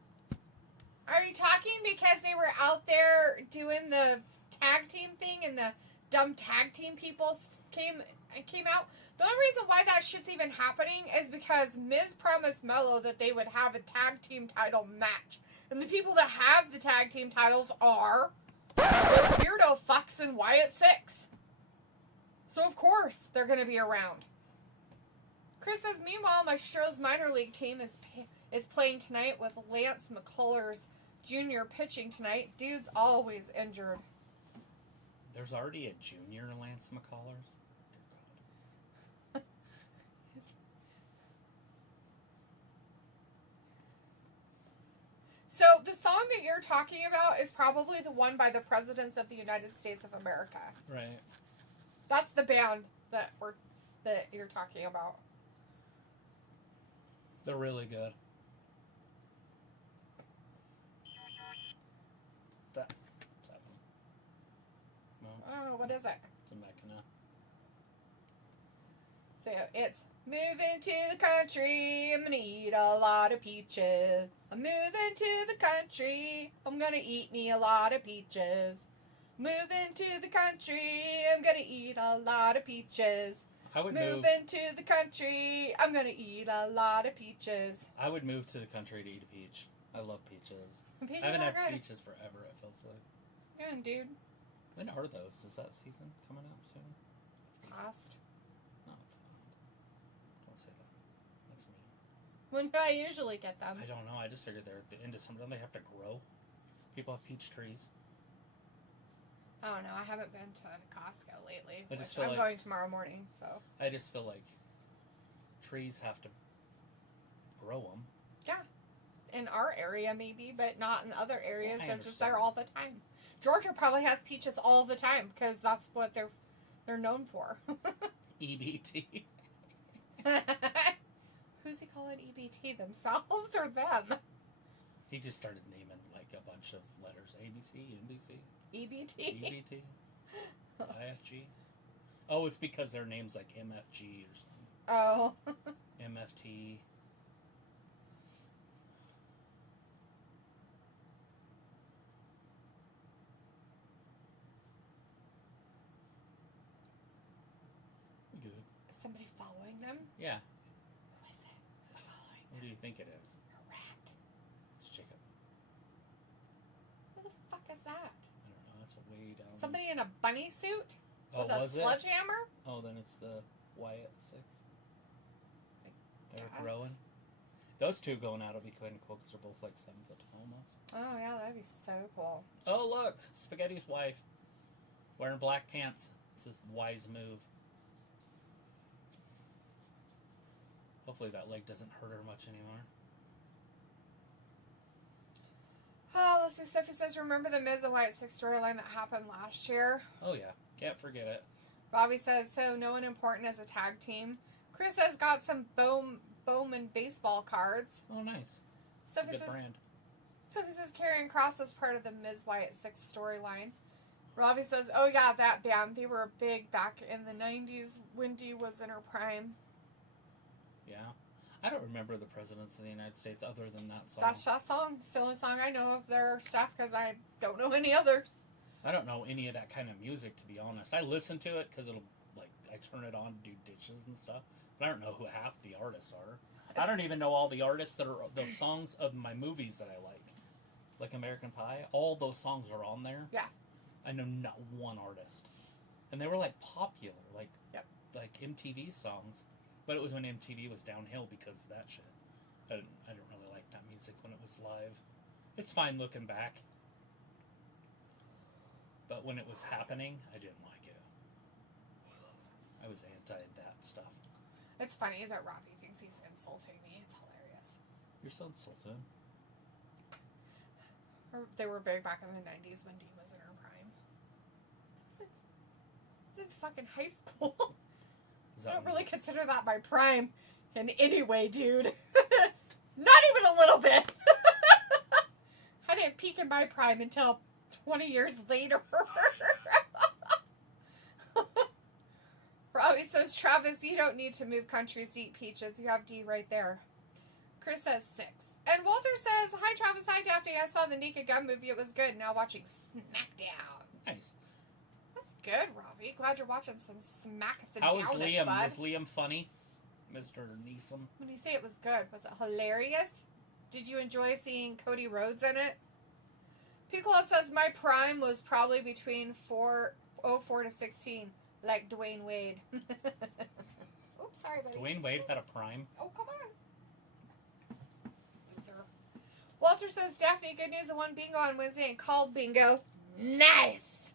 Are you talking because they were out there doing the tag team thing and the dumb tag team people came out? The only reason why that shit's even happening is because Miz promised Mello that they would have a tag team title match. And the people that have the tag team titles are the weirdo fucks and Wyatt Six. So of course they're going to be around. Chris says, meanwhile, my Stroh's minor league team is playing tonight with Lance McCullers Jr. pitching tonight. Dude's always injured. There's already a junior Lance McCullers? Dear God. So the song that you're talking about is probably the one by the Presidents of the United States of America. Right. That's the band that you're talking about. They're really good. What's happening? No, I don't know, what is it? it's a mechana. So it's moving to the country, I'm gonna eat a lot of peaches. I'm moving to the country, I'm gonna eat me a lot of peaches. Moving to the country, I'm gonna eat a lot of peaches. I would move. Moving to the country, I'm gonna eat a lot of peaches. I would move to the country to eat a peach. I love peaches. Peaches I haven't are had good. peaches forever, it feels like. Yeah, dude. When are those? Is that season coming up soon? It's past. No, it's not. Don't say that. That's mean. When do I usually get them? I don't know. I just figured they're at the end of summer. Don't they have to grow? People have peach trees. I don't know. I haven't been to Costco lately. I just which feel I'm like- going tomorrow morning, so. I just feel like trees have to grow them. Yeah. In our area, maybe, but not in other areas. I They're just there understand. all the time. Georgia probably has peaches all the time because that's what they're known for. EBT. Who's he calling EBT? Themselves or them? He just started naming like a bunch of letters. ABC, NBC, EBT. EBT, IFG. Oh, it's because their name's like MFG or something. Oh. MFT. Good. Is somebody following them? Yeah. Who is it? Who's following What do you think it is? a rat? It's chicken. Who the fuck is that? I don't know. It's a way down. Somebody in a bunny suit? Oh, With a was it? sledgehammer? Oh, then it's the Wyatt Six. They're guess. growing. Those two going out will be kind of cool because they're both like 7 foot tall almost. Oh, yeah, that'd be so cool. Oh, look! Spaghetti's wife. Wearing black pants. It's a wise move. Hopefully that leg doesn't hurt her much anymore. Oh, let's see. Sophie says, remember the Miz and Wyatt Six storyline that happened last year? Oh, yeah. Can't forget it. Bobby says, so no one important as a tag team. Chris has got some Bowman baseball cards. Oh, nice. It's a Sophie good says, brand. Sophie says Karrion Kross was part of the Miz Wyatt Six storyline. Robbie says, oh yeah, that band. They were big back in the 90s. Wendy was in her prime. Yeah. I don't remember the Presidents of the United States other than that song. That's that song. It's the only song I know of their stuff because I don't know any others. I don't know any of that kind of music, to be honest. I listen to it because it'll, like, I turn it on to do dishes and stuff. But I don't know who half the artists are. I don't even know all the artists that are the songs of my movies that I like. Like American Pie. All those songs are on there. Yeah. I know not one artist. And they were, like, popular. Like, Yep. like MTV songs. But it was when MTV was downhill because of that shit. I didn't really like that music when it was live. It's fine looking back. But when it was happening, I didn't like it. I was anti that stuff. It's funny that Robbie thinks he's insulting me. It's hilarious. You're so insulted. They were big back in the 90s when Dee was in her prime. I was in fucking high school. Is I that don't when really you- consider that my prime in any way, dude. Not even a little bit. I didn't peak in my prime until 20 years later. Robbie says, Travis, you don't need to move countries to eat peaches. You have D right there. Chris says 6. And Walter says, "Hi Travis, hi Daphne. I saw the Naked Gun movie. It was good. Now watching Smackdown." Nice. That's good, Robbie. Glad you're watching some Smack the How Down. was Liam? Bud. Was Liam funny? Mr. Neeson. When you say it was good, was it hilarious? Did you enjoy seeing Cody Rhodes in it? Piccolo says, "My prime was probably between 04 to 16, like Dwayne Wade." Oops, sorry, buddy. Dwayne Wade had a prime. Oh, come on. Loser. Walter says, "Daphne, good news. I won bingo on Wednesday and called bingo." Nice.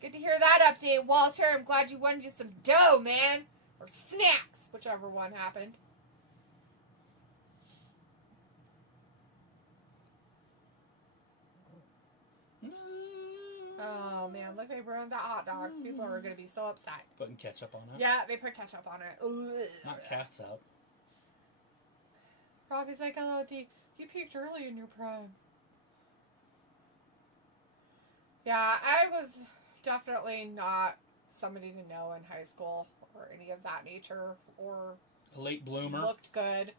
Good to hear that update, Walter. I'm glad you won you some dough, man. Or snacks, whichever one happened. Oh, man. Look, they ruined that hot dog. People are going to be so upset. Putting ketchup on it? Yeah, they put ketchup on it. Ugh. Not cat's out. Robbie's like, "LOD, you peaked early in your prime." Yeah, I was definitely not somebody to know in high school or any of that nature or A late bloomer. looked good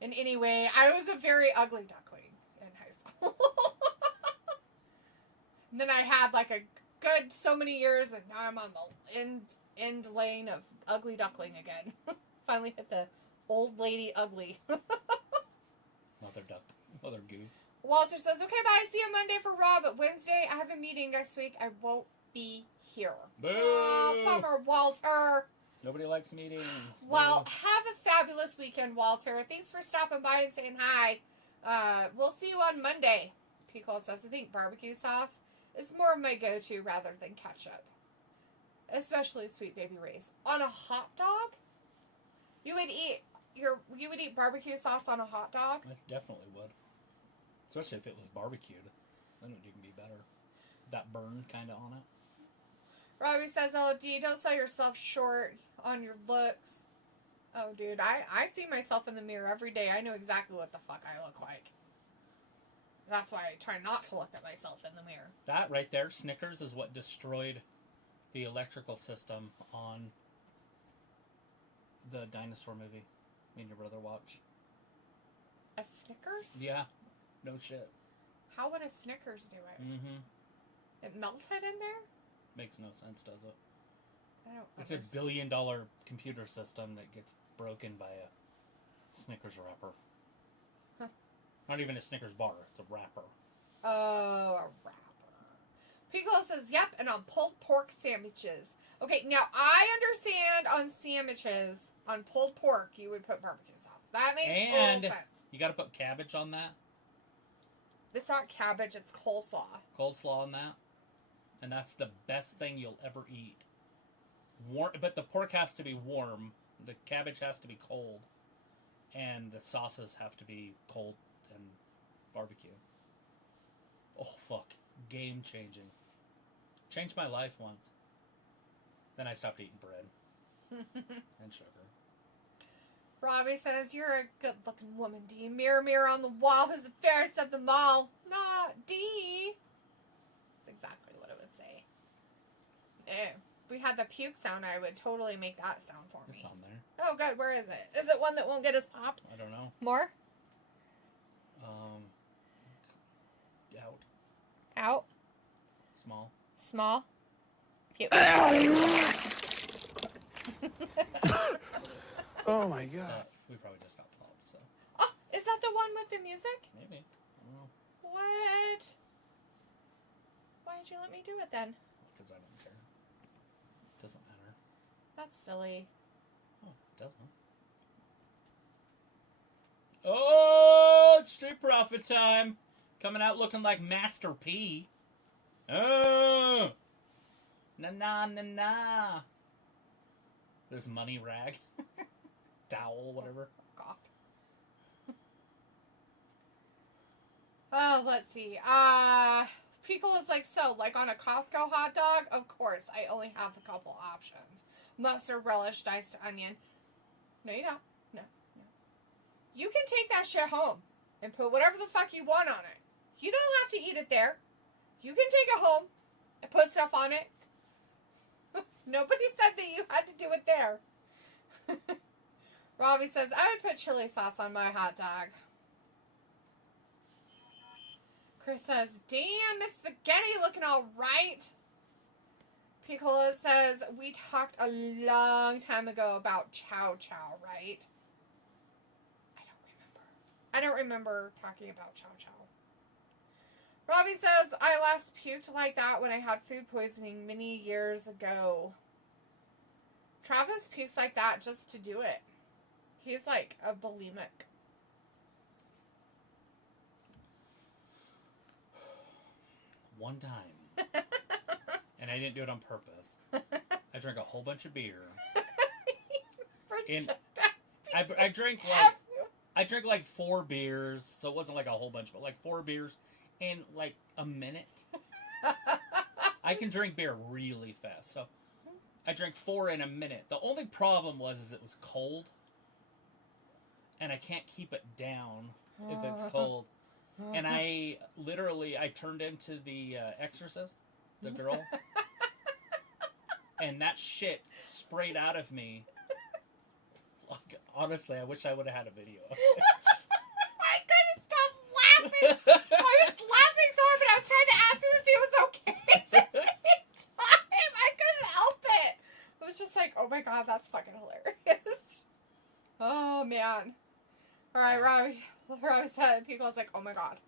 in any way. I was a very ugly duckling in high school. And then I had like a good so many years, and now I'm on the end lane of ugly duckling again. Finally hit the old lady ugly. Mother duck. Mother goose. Walter says, "Okay, bye. See you Monday for Raw, but Wednesday I have a meeting next week. I won't be here." Boo! Oh, bummer, Walter. Nobody likes meetings. Well, Boo. have a fabulous weekend, Walter. Thanks for stopping by and saying hi. We'll see you on Monday. Piccolo says, "I think barbecue sauce is more of my go-to rather than ketchup. Especially Sweet Baby Ray's. On a hot dog? You would eat barbecue sauce on a hot dog?" I definitely would. Especially if it was barbecued. Then it would even be better. That burn kind of on it. Robbie says, "LOD, don't sell yourself short on your looks." Oh, dude, I see myself in the mirror every day. I know exactly what the fuck I look like. That's why I try not to look at myself in the mirror. That right there, Snickers, is what destroyed the electrical system on the dinosaur movie me and your brother watched. A Snickers? Yeah. No shit. How would a Snickers do it? Mm-hmm. It melted in there? Makes no sense, does it? I don't It's $1 billion computer system that gets broken by a Snickers wrapper. Huh. Not even a Snickers bar, it's a wrapper. Oh, a wrapper. Piccolo says, "Yep, and on pulled pork sandwiches." Okay, now I understand on sandwiches, on pulled pork, you would put barbecue sauce. That makes total sense. You gotta put cabbage on that. It's not cabbage, it's coleslaw. Coleslaw on that. And that's the best thing you'll ever eat. But the pork has to be warm. The cabbage has to be cold. And the sauces have to be cold and barbecue. Oh, fuck. Game changing. Changed my life once. Then I stopped eating bread. And sugar. Robbie says, "You're a good-looking woman, D. Mirror, mirror on the wall, who's the fairest of them all?" Not D. That's exactly what it would say. If we had the puke sound, I would totally make that sound for me. It's on there. Oh, good. Where is it? Is it one that won't get us popped? I don't know. More? Out. Out. Small. Small. Puke. Oh my god. We probably just got popped, so. Oh, is that the one with the music? Maybe. I don't know. What? Why did you let me do it then? Because I don't care. Doesn't matter. That's silly. Oh, it doesn't. Oh, it's Street Profit time. Coming out looking like Master P. Oh. Na. This money rag. Dowel, whatever. God. Oh, let's see. People is like, "So, like on a Costco hot dog? Of course, I only have a couple options. Mustard, relish, diced onion." No, you don't. No. You can take that shit home and put whatever the fuck you want on it. You don't have to eat it there. You can take it home and put stuff on it. Nobody said that you had to do it there. Robbie says, "I would put chili sauce on my hot dog." Chris says, damn, Miss Spaghetti looking all right. Piccola says, we talked a long time ago about Chow Chow, right? I don't remember talking about Chow Chow. Robbie says, I last puked like that when I had food poisoning many years ago. Travis pukes like that just to do it. He's like a bulimic. One time. And I didn't do it on purpose. I drank a whole bunch of beer. And I drank like 4 beers, so it wasn't like a whole bunch, but like 4 beers in like a minute. I can drink beer really fast, so I drank 4 in a minute. The only problem was it was cold, and I can't keep it down if it's cold. And I turned into the Exorcist, the girl, and that shit sprayed out of me. Like, honestly, I wish I would have had a video of it. I couldn't stop laughing. I was laughing so hard, but I was trying to ask him if he was okay at the same time. I couldn't help it. It was just like, oh my god, that's fucking hilarious. Oh man. Alright, Robbie said, people was like, oh my god.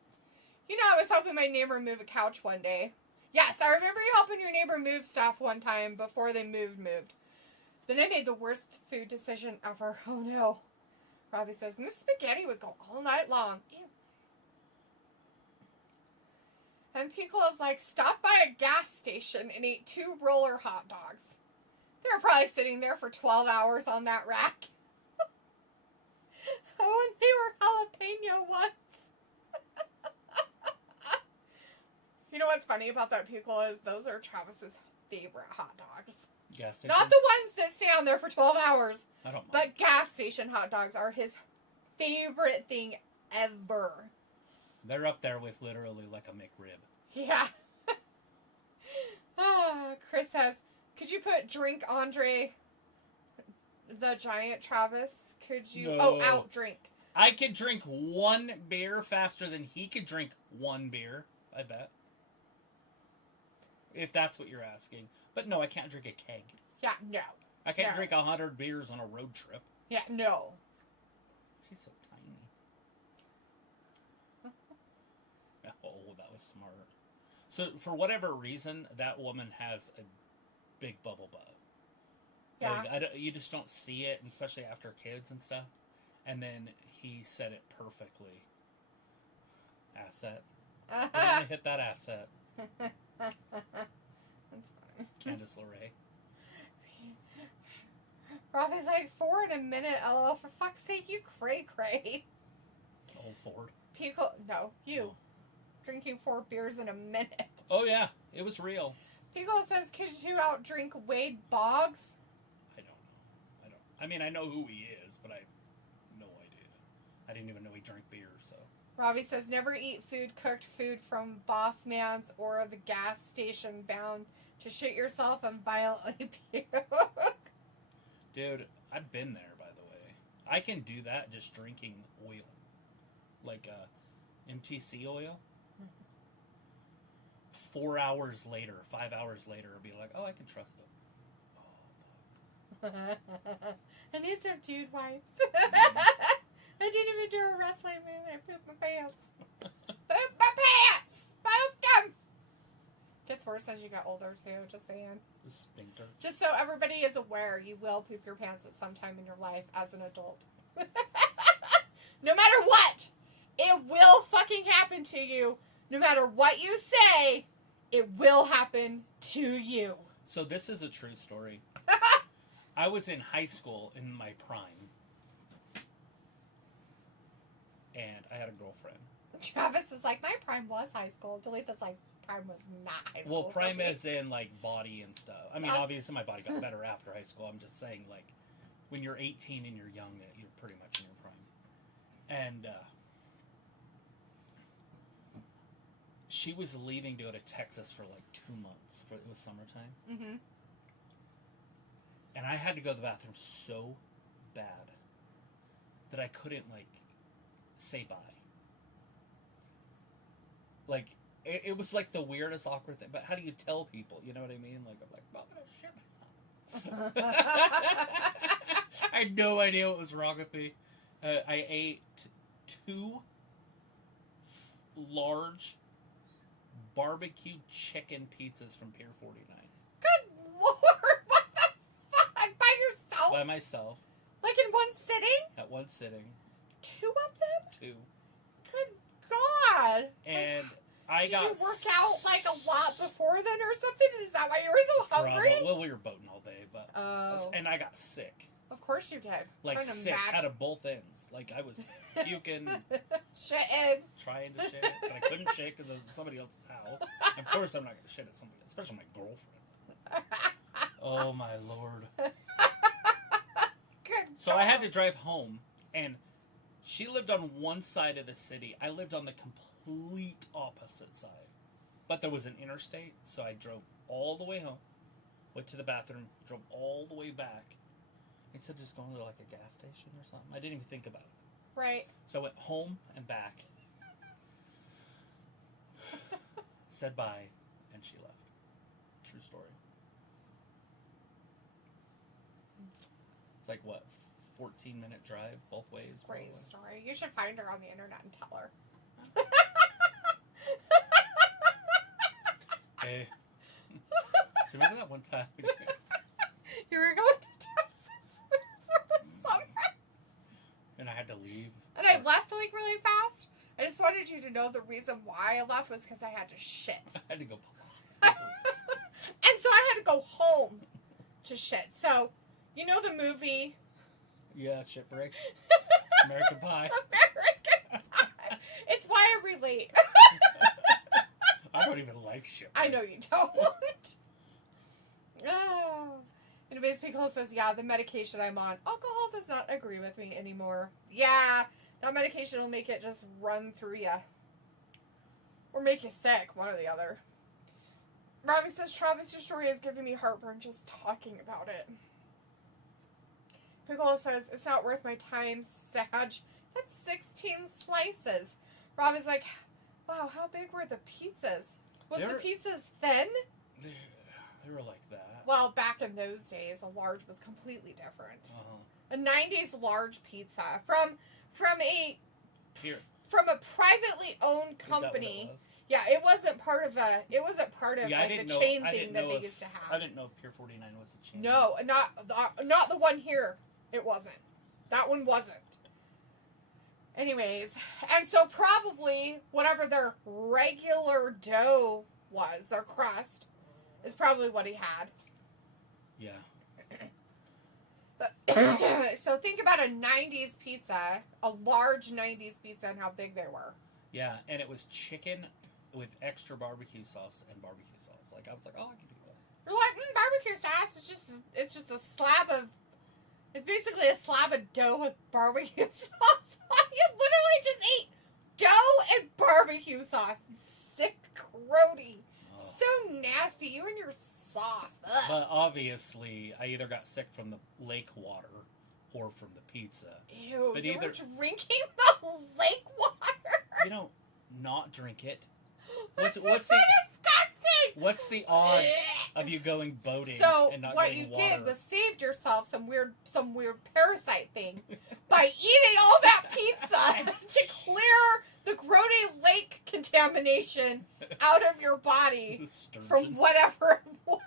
You know, I was helping my neighbor move a couch one day. Yes, I remember you helping your neighbor move stuff one time before they moved. Then I made the worst food decision ever. Oh no. Robbie says, Miss Spaghetti would go all night long. Ew. And Piccolo's like, stopped by a gas station and ate 2 roller hot dogs. They were probably sitting there for 12 hours on that rack. Oh, and they were jalapeno ones. You know what's funny about that Piccolo is those are Travis's favorite hot dogs. Gas station? Not the ones that stay on there for 12 hours. I don't mind. But gas station hot dogs are his favorite thing ever. They're up there with literally like a McRib. Yeah. Chris says, could you put drink Andre the Giant, Travis? Could you... No. Oh, out drink. I could drink 1 beer faster than he could drink 1 beer, I bet. If that's what you're asking. But no, I can't drink a keg. Yeah, no. I can't drink 100 beers on a road trip. Yeah, no. She's so tiny. Oh, that was smart. So, for whatever reason, that woman has a big bubble butt. Yeah. Like, you just don't see it, especially after kids and stuff. And then he said it perfectly. Asset. I didn't hit that asset. That's fine. Candice LeRae. Robbie's like, 4 in a minute, LOL. For fuck's sake, you cray-cray. Old Ford. Pico, no, you. Oh. Drinking 4 beers in a minute. Oh, yeah. It was real. Pico says, could you outdrink Wade Boggs? I don't know. I mean, I know who he is, but I have no idea. I didn't even know he drank beer, so. Robbie says, never eat cooked food from Boss Man's or the gas station bound to shit yourself and violently puke. Dude, I've been there, by the way. I can do that just drinking oil. Like MTC oil. 4 hours later, 5 hours later, it'll be like, oh, I can trust it. Oh, fuck. I need some dude wipes. I didn't even do a wrestling move and I pooped my pants. Pooped my pants! Pooped them! Gets worse as you get older, too, just saying. The sphincter. Just so everybody is aware, you will poop your pants at some time in your life as an adult. No matter what! It will fucking happen to you. No matter what you say, it will happen to you. So this is a true story. I was in high school in my prime. And I had a girlfriend. Travis is like, my prime was high school. Delete this, like, prime was not high school. Well, prime as in, like, body and stuff. I mean, obviously my body got better after high school. I'm just saying, like, when you're 18 and you're young, you're pretty much in your prime. And, she was leaving to go to Texas for, like, 2 months. It was summertime. Mm-hmm. And I had to go to the bathroom so bad that I couldn't, like, say bye. Like, it was like the weirdest, awkward thing. But how do you tell people? You know what I mean? Like, I'm like, I'm gonna shit myself. I had no idea what was wrong with me. I ate 2 large barbecue chicken pizzas from Pier 49. Good Lord, what the fuck? By yourself? By myself. Like in one sitting? At one sitting. 2 of them? 2. Good God. And Did you work out like a lot before then or something? Is that why you were so hungry? Well, we were boating all day, but and I got sick. Of course you did. Like sick out of both ends. Like I was puking, shitting, trying to shit, but I couldn't shit because it was somebody else's house. Of course, I'm not gonna shit at somebody, especially my girlfriend. Oh my Lord. So I had to drive home, and she lived on one side of the city. I lived on the complete opposite side. But there was an interstate, so I drove all the way home, went to the bathroom, drove all the way back. Instead of just going to like a gas station or something. I didn't even think about it. Right. So I went home and back. Said bye, and she left. True story. It's like, what, 14-minute drive both ways? It's a great story. You should find her on the internet and tell her. Hey. So remember that one time? You were going to Texas for the summer? And I had to leave. And I left like really fast. I just wanted you to know the reason why I left was because I had to shit. I had to go. And so I had to go home to shit. So, you know the movie? Yeah, shit break. American Pie. American Pie. It's why I relate. I don't even like shit break. I know you don't. Oh. Anyways, Piccolo says, yeah, the medication I'm on. Alcohol does not agree with me anymore. Yeah, that medication will make it just run through you. Or make you sick, one or the other. Robbie says, Travis, your story is giving me heartburn just talking about it. Piccolo says, it's not worth my time, Sag. That's 16 slices. Robbie's like, wow, how big were the pizzas? Was the pizzas thin? They were like that. Well, back in those days, a large was completely different. A 90s large pizza from a privately owned company. Yeah, it wasn't part of like the chain thing that they used to have. I didn't know Pier 49 was a chain. No, not the one here. It wasn't. That one wasn't. Anyways, and so probably whatever their regular dough was, their crust, is probably what he had. Yeah. So think about a 90s pizza, a large 90s pizza, and how big they were. Yeah, and it was chicken with extra barbecue sauce and barbecue sauce. Like I was like, oh, I can do that. You're like, barbecue sauce. It's just a slab of. It's basically a slab of dough with barbecue sauce. You literally just ate dough and barbecue sauce. Sick, grody. Oh. So nasty. You and your sauce. Ugh. But obviously, I either got sick from the lake water or from the pizza. Ew, but you either were drinking the lake water. You don't not drink it. What's so disgusting? What's the odds of you going boating and not getting water? So what you did was saved yourself some weird parasite thing by eating all that pizza to clear the Grody Lake contamination out of your body from whatever it was.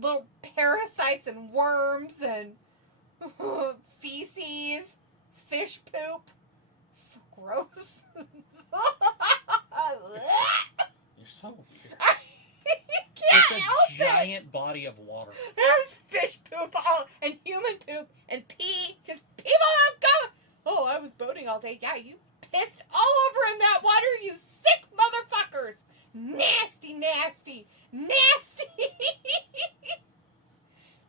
Little parasites and worms and feces, fish poop. So gross. You're so weird. It's a giant body of water. There's fish poop and human poop and pee because people don't go. Oh, I was boating all day. Yeah, you pissed all over in that water, you sick motherfuckers. Nasty, nasty, nasty.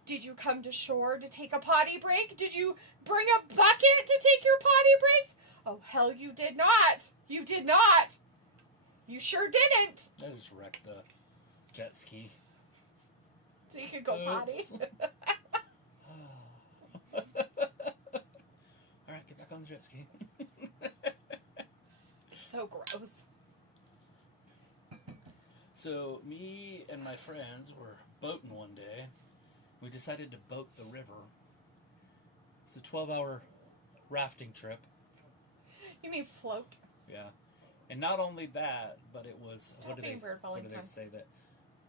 Did you come to shore to take a potty break? Did you bring a bucket to take your potty breaks? Oh, hell, you did not. You did not. You sure didn't. I just wrecked the jet ski. So you could go potty. Alright, get back on the jet ski. So gross. So me and my friends were boating one day. We decided to boat the river. It's a 12-hour rafting trip. You mean float? Yeah. And not only that, but it was... Stop being weird, what do they say that?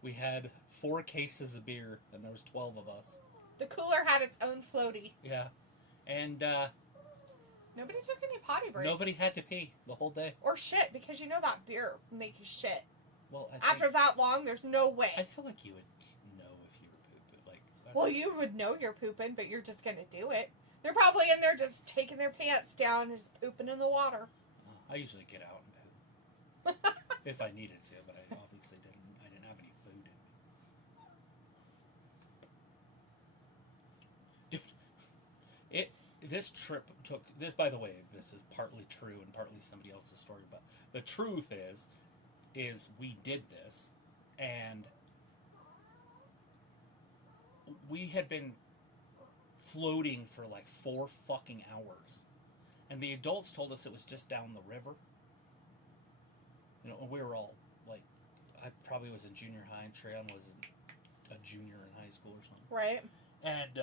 We had 4 cases of beer, and there was 12 of us. The cooler had its own floaty. Yeah. And, nobody took any potty breaks. nobody had to pee the whole day. Or shit, because you know that beer will make you shit. Well, After that long, there's no way. I feel like you would know if you were pooping. Like, Well, you would know you're pooping, but you're just gonna do it. They're probably in there just taking their pants down and just pooping in the water. I usually get out and poop. If I needed to, but I obviously didn't. I didn't have any food in me. Dude, this trip took... This, by the way, this is partly true and partly somebody else's story, but the truth is we did this, and we had been floating for like 4 fucking hours, and the adults told us it was just down the river. You know, and we were all like, I probably was in junior high, and Treon was a junior in high school or something. Right. And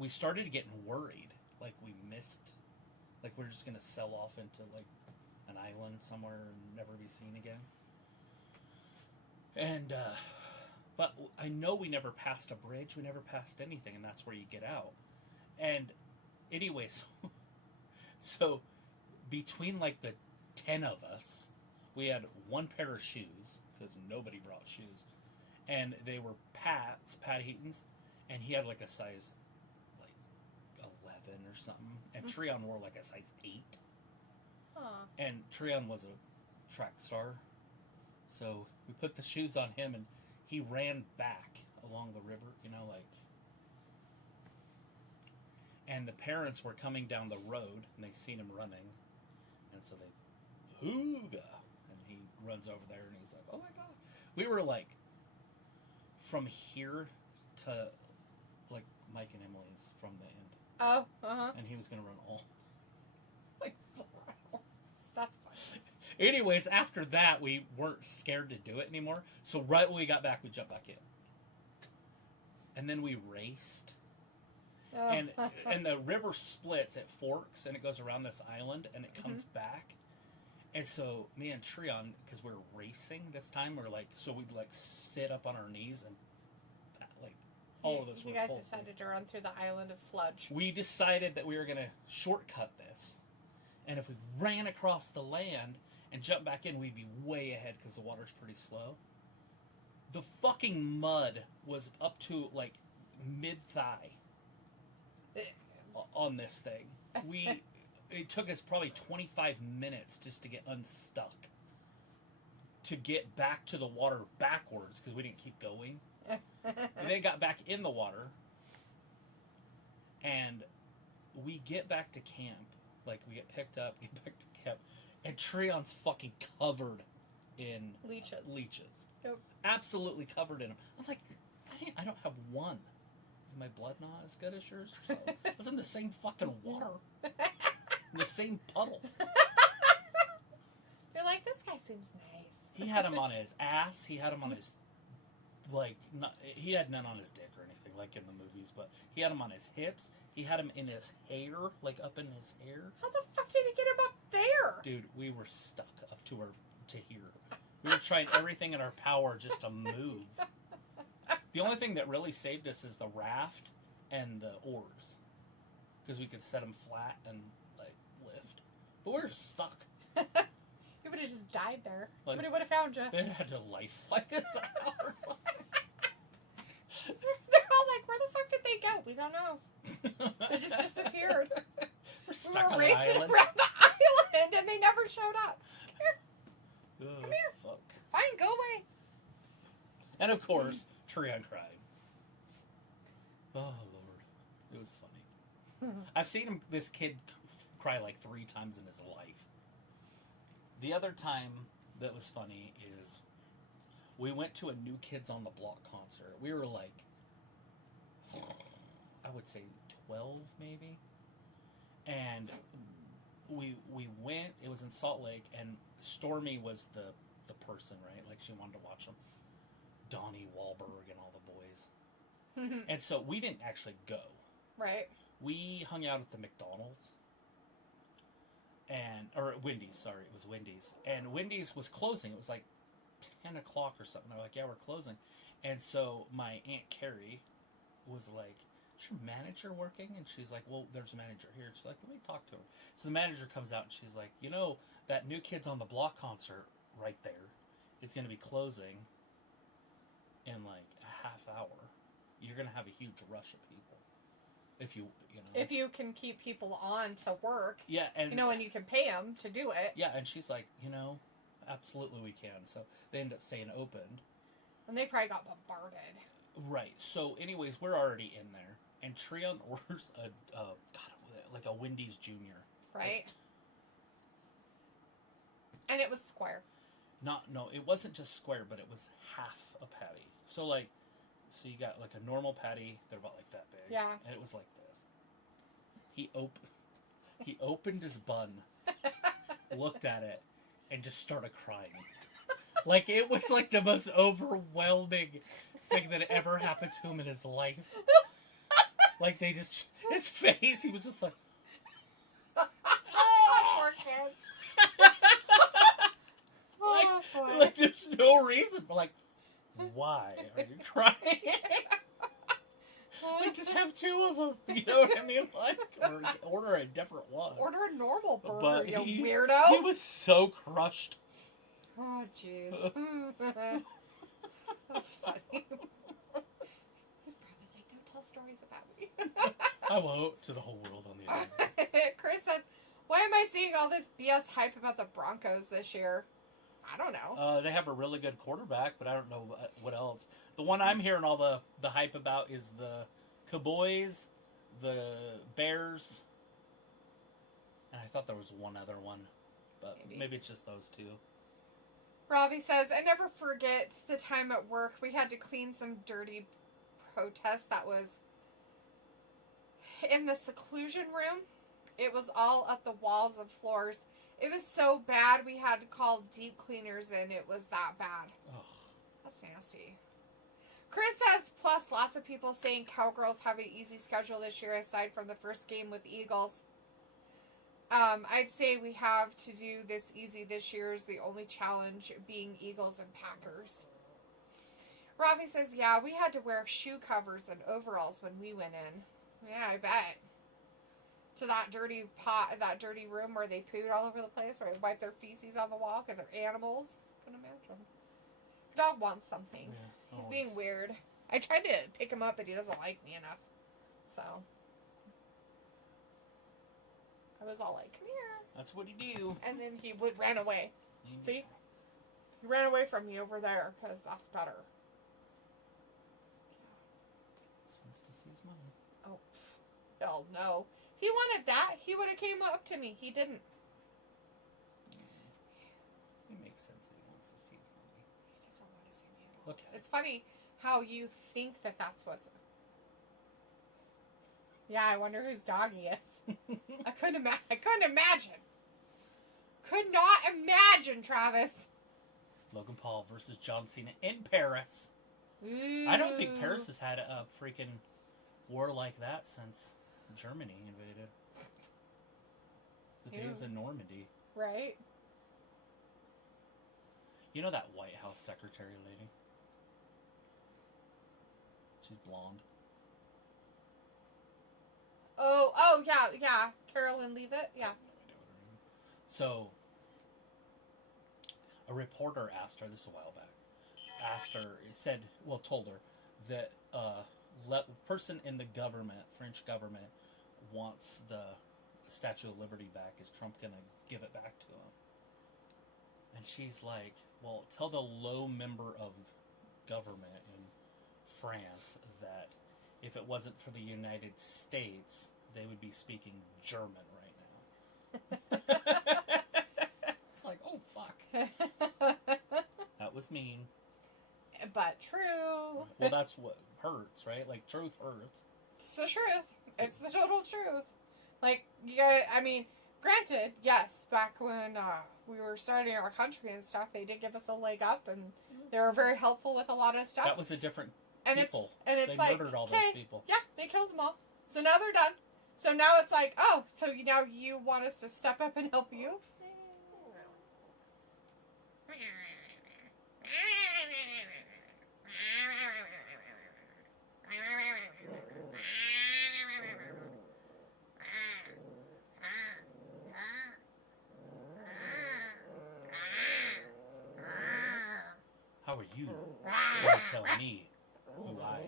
we started getting worried, like we missed, like we're just gonna sell off into like an island somewhere and never be seen again. And but I know we never passed a bridge, we never passed anything, and that's where you get out. And anyways, so between like the 10 of us, we had 1 pair of shoes, because nobody brought shoes, and they were Pat Heaton's, and he had like a size like 11 or something, and Treon wore like a size 8. And Treon was a track star, so we put the shoes on him, and he ran back along the river, you know, like. And the parents were coming down the road, and they seen him running, and so they, hooga, and he runs over there, and he's like, oh my god. We were like, from here to, like, Mike and Emily's from the end. Oh, uh-huh. And he was going to run all, like, 4 hours. That's fine. Anyways, after that, we weren't scared to do it anymore. So right when we got back, we jumped back in. And then we raced. And the river splits, it forks, and it goes around this island, and it comes back. And so me and Treon, because we were racing this time, we're like, so we'd like sit up on our knees, and like all of us were You guys full. decided to run through the island of sludge. We decided that we were going to shortcut this. And if we ran across the land and jumped back in, we'd be way ahead because the water's pretty slow. The fucking mud was up to like mid-thigh on this thing. It took us probably 25 minutes just to get unstuck, to get back to the water backwards because we didn't keep going. And then got back in the water, and we get back to camp. Like, we get picked up, get back to camp, and Treon's fucking covered in Leeches. Yep. Absolutely covered in them. I'm like, I don't have one. Is my blood not as good as yours? So, I was in the same fucking water. In the same puddle. You're like, this guy seems nice. He had him on his ass. He had him on his, like, he had none on his dick or anything, like in the movies, but he had him on his hips. He had him in his hair, like up in his hair. How the fuck did he get him up there? Dude, we were stuck up to here. We were trying everything in our power just to move. The only thing that really saved us is the raft and the oars, because we could set them flat and like lift. But we were stuck. You would have just died there. Like, Nobody would have found you. They had to life like this out or something. They're all like, where the fuck did they go? We don't know. They just disappeared. We're stuck We on were an racing island. around the island and they never showed up. Come Oh, here. fuck. Fine, go away. And of course, Treon cried. Oh, Lord. It was funny. I've seen this kid cry like 3 times in his life. The other time that was funny is we went to a New Kids on the Block concert. We were like, I would say 12 maybe. And we went, it was in Salt Lake, and Stormy was the the person, right? Like she wanted to watch them. Donnie Wahlberg and all the boys. And so we didn't actually go. Right. We hung out at the McDonald's. Or Wendy's, sorry. It was Wendy's. And Wendy's was closing. It was like 10 o'clock or something. I'm like, yeah, we're closing. And so my Aunt Carrie was like, is your manager working? And she's like, well, there's a manager here. She's like, let me talk to her. So the manager comes out and she's like, you know, that New Kids on the Block concert right there is going to be closing in like a half hour. You're going to have a huge rush of people. If you know. If you can keep people on to work. Yeah. And, you know, and you can pay them to do it. Yeah. And she's like, you know, absolutely we can. So they end up staying open. And they probably got bombarded. Right. So anyways, we're already in there. And Treon orders a Wendy's Junior. Right. And it was square. No, it wasn't just square, but it was half a patty. So you got like a normal patty, they're about like that big. Yeah. And it was like this. He opened his bun, looked at it, and just started crying. Like it was like the most overwhelming thing that ever happened to him in his life. Like his face, he was just like, Poor kid. Oh, boy. like there's no reason for why are you crying? Like just have two of them. You know what I mean? Like order a different one. Order a normal burger, But you weirdo. He was so crushed. Oh, jeez. That's funny. He's probably like, don't tell stories about me. I won't to the whole world on the internet. Chris says, why am I seeing all this BS hype about the Broncos this year? I don't know. They have a really good quarterback, but I don't know what else. The one I'm hearing all the hype about is the Cowboys, the Bears, and I thought there was one other one, but maybe it's just those two. Ravi says, I never forget the time at work we had to clean some dirty protest that was in the seclusion room. It was all up the walls and floors. It was so bad we had to call deep cleaners in. It was that bad. Ugh. That's nasty. Chris says, plus lots of people saying Cowgirls have an easy schedule this year aside from the first game with Eagles. I'd say we have to do this easy this year is the only challenge being Eagles and Packers. Ravi says, yeah, we had to wear shoe covers and overalls when we went in. Yeah, I bet. To that dirty room where they pooed all over the place, where they wipe their feces on the wall because they're animals. Couldn't imagine. Dog wants something. Yeah, He's being weird. I tried to pick him up, but he doesn't like me enough. So I was all like, come here. That's what he do. And then he ran away. See? He ran away from me over there because that's better. Just wants to see his money. Oh, hell no. He wanted that. He would have came up to me. He didn't. It makes sense that he wants to see his money. He doesn't want to see me at all. Look at It's funny how you think that that's what's... Yeah, I wonder whose dog he is. I couldn't imagine. Could not imagine, Travis. Logan Paul versus John Cena in Paris. Ooh. I don't think Paris has had a freaking war like that since Germany invaded. The days in Normandy. Right? You know that White House secretary lady? She's blonde. Oh, yeah. Carolyn Leavitt, yeah. So, a reporter asked her, this is a while back, told her that person in the government, French government, wants the Statue of Liberty back. Is Trump going to give it back to him? And she's like, well, tell the low member of government in France that if it wasn't for the United States, they would be speaking German right now. It's like, oh, fuck. That was mean. But true. Well, that's what hurts, right? Like, truth hurts. It's the truth. It's the total truth. Like, you guys, I mean, Granted, yes, back when we were starting our country and stuff, they did give us a leg up, and they were very helpful with a lot of stuff. That was a different and people. They like, murdered all those people. Yeah, they killed them all. So now they're done. So now it's like, oh, so now you want us to step up and help you? How are you going to tell me who I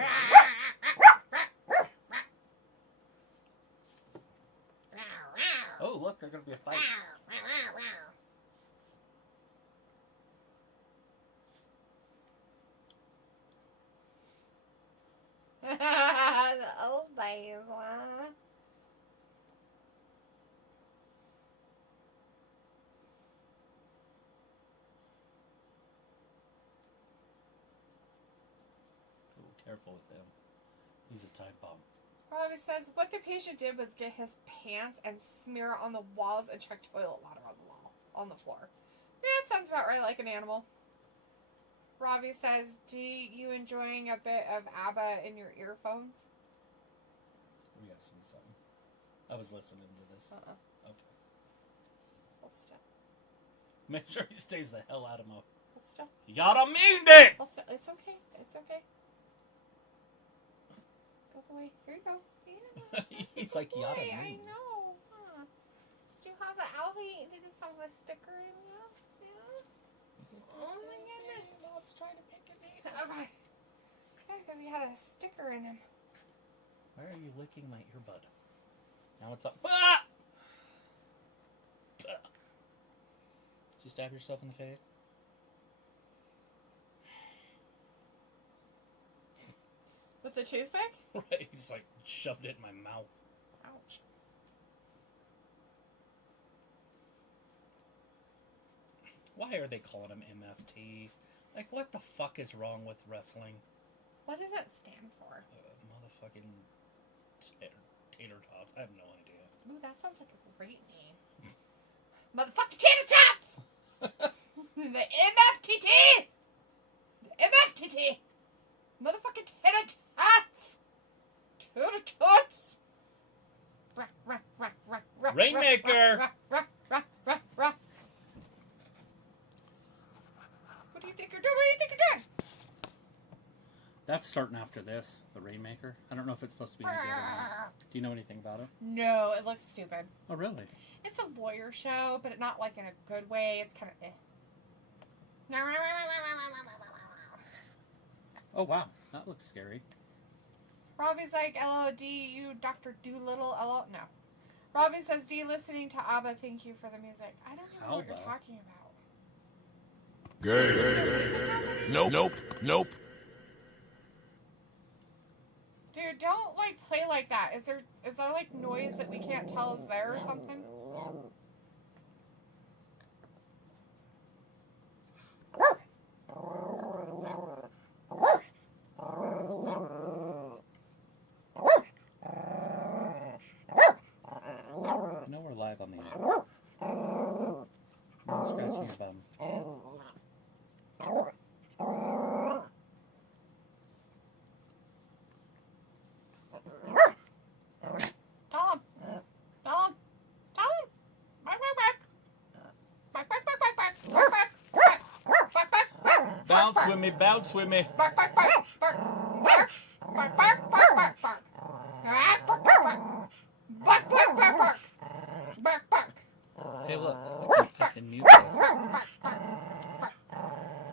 am? Oh, look, there's going to be a fight. The old days, huh? Oh, careful with him. He's a time bomb. Robbie says, what the patient did was get his pants and smear it on the walls and check toilet water on the wall, on the floor. Yeah, that sounds about right, like an animal. Robbie says, do you enjoying a bit of ABBA in your earphones? You asked me something. I was listening to this. Okay. Hold still. Make sure he stays the hell out of my... Hold still. Yada mean it! Hold still. It's okay. It's okay. Go away. Here you go. Yeah. He's like, Boy, yada I mean. know. Huh. Did you have an Alfie? Did you have a sticker in you? Yeah. Oh my goodness. Mom's trying to pick at me. Okay. Yeah, because he had a sticker in him. Why are you licking my earbud? Now it's up. Ah! Did you stab yourself in the face? With the toothpick? Right, he just like shoved it in my mouth. Ouch. Why are they calling him MFT? Like, what the fuck is wrong with wrestling? What does that stand for? Motherfucking tater tots. I have no idea. Ooh, that sounds like a great name. Motherfucking tater tots! The MFTT! The MFTT! Motherfucking tater tots! Tater tots! Rainmaker! What do you think you're doing? What do you think you're doing? That's starting after this, the Rainmaker. I don't know if it's supposed to be any good or not. Do you know anything about it? No, it looks stupid. Oh, really? It's a lawyer show, but not like in a good way. It's kind of eh. Oh, wow. That looks scary. Robbie's like, LOD, you Dr. Doolittle, LO. No. Robbie says, D, listening to ABBA, thank you for the music. I don't know what you're ABBA? talking about. Gay. Nope. Dude, don't, like, play like that. Is there, like, noise that we can't tell is there or something? I know we're live on the air. I'm scratching your bum. Tell him. Bark, bark, bark. Bark, bark, bark, bark, bark. Bark, bark. Bark, bark, bark. Bounce with me, bounce with me. Bark, bark, bark. Bark, bark. Bark, bark, bark, bark, bark. Bark, bark, bark, bark. Bark, bark, bark, bark. Bark, bark. Hey, look. I can mute this. Bark, bark, bark.